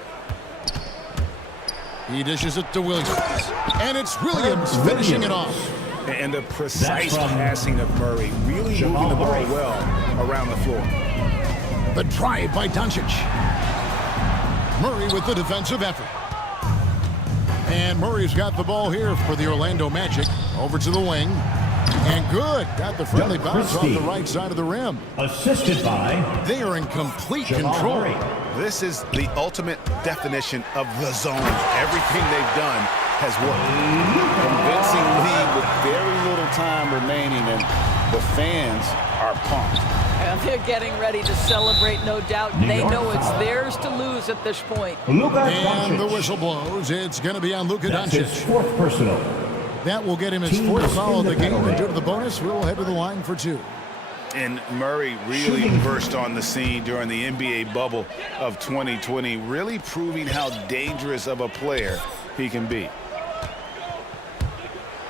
He dishes it to Williams. And it's Williams finishing it off. And the precise passing of Murray, really moving the ball well around the floor. The drive by Doncic. Murray with the defensive effort. And Murray's got the ball here for the Orlando Magic. Over to the wing. And good. Got the friendly bounce off the right side of the rim. Assisted by... They are in complete Jamal control. Murray. This is the ultimate definition of the zone. Everything they've done has worked. Convincing lead with very little time remaining, and the fans are pumped. And they're getting ready to celebrate, no doubt. They know it's theirs to lose at this point. And the whistle blows. It's going to be on Luka Doncic. His 4th personal. That will get him his 4th foul of the game. And due to the bonus, we'll head to the line for 2. And Murray really burst on the scene during the NBA bubble of 2020, really proving how dangerous of a player he can be.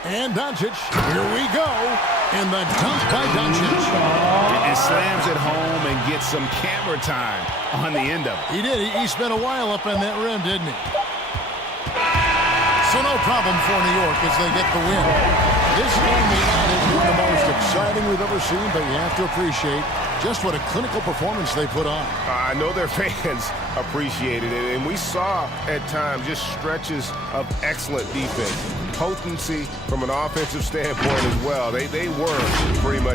And Doncic, here we go. And the dunk by Doncic. It slams it home and gets some camera time on the end of it. He did. He spent a while up in that rim, didn't he? So no problem for New York as they get the win. This game may not have been the most exciting we've ever seen, but you have to appreciate just what a clinical performance they put on. I know their fans appreciated it, and we saw at times just stretches of excellent defense. Potency from an offensive standpoint as well. They were pretty much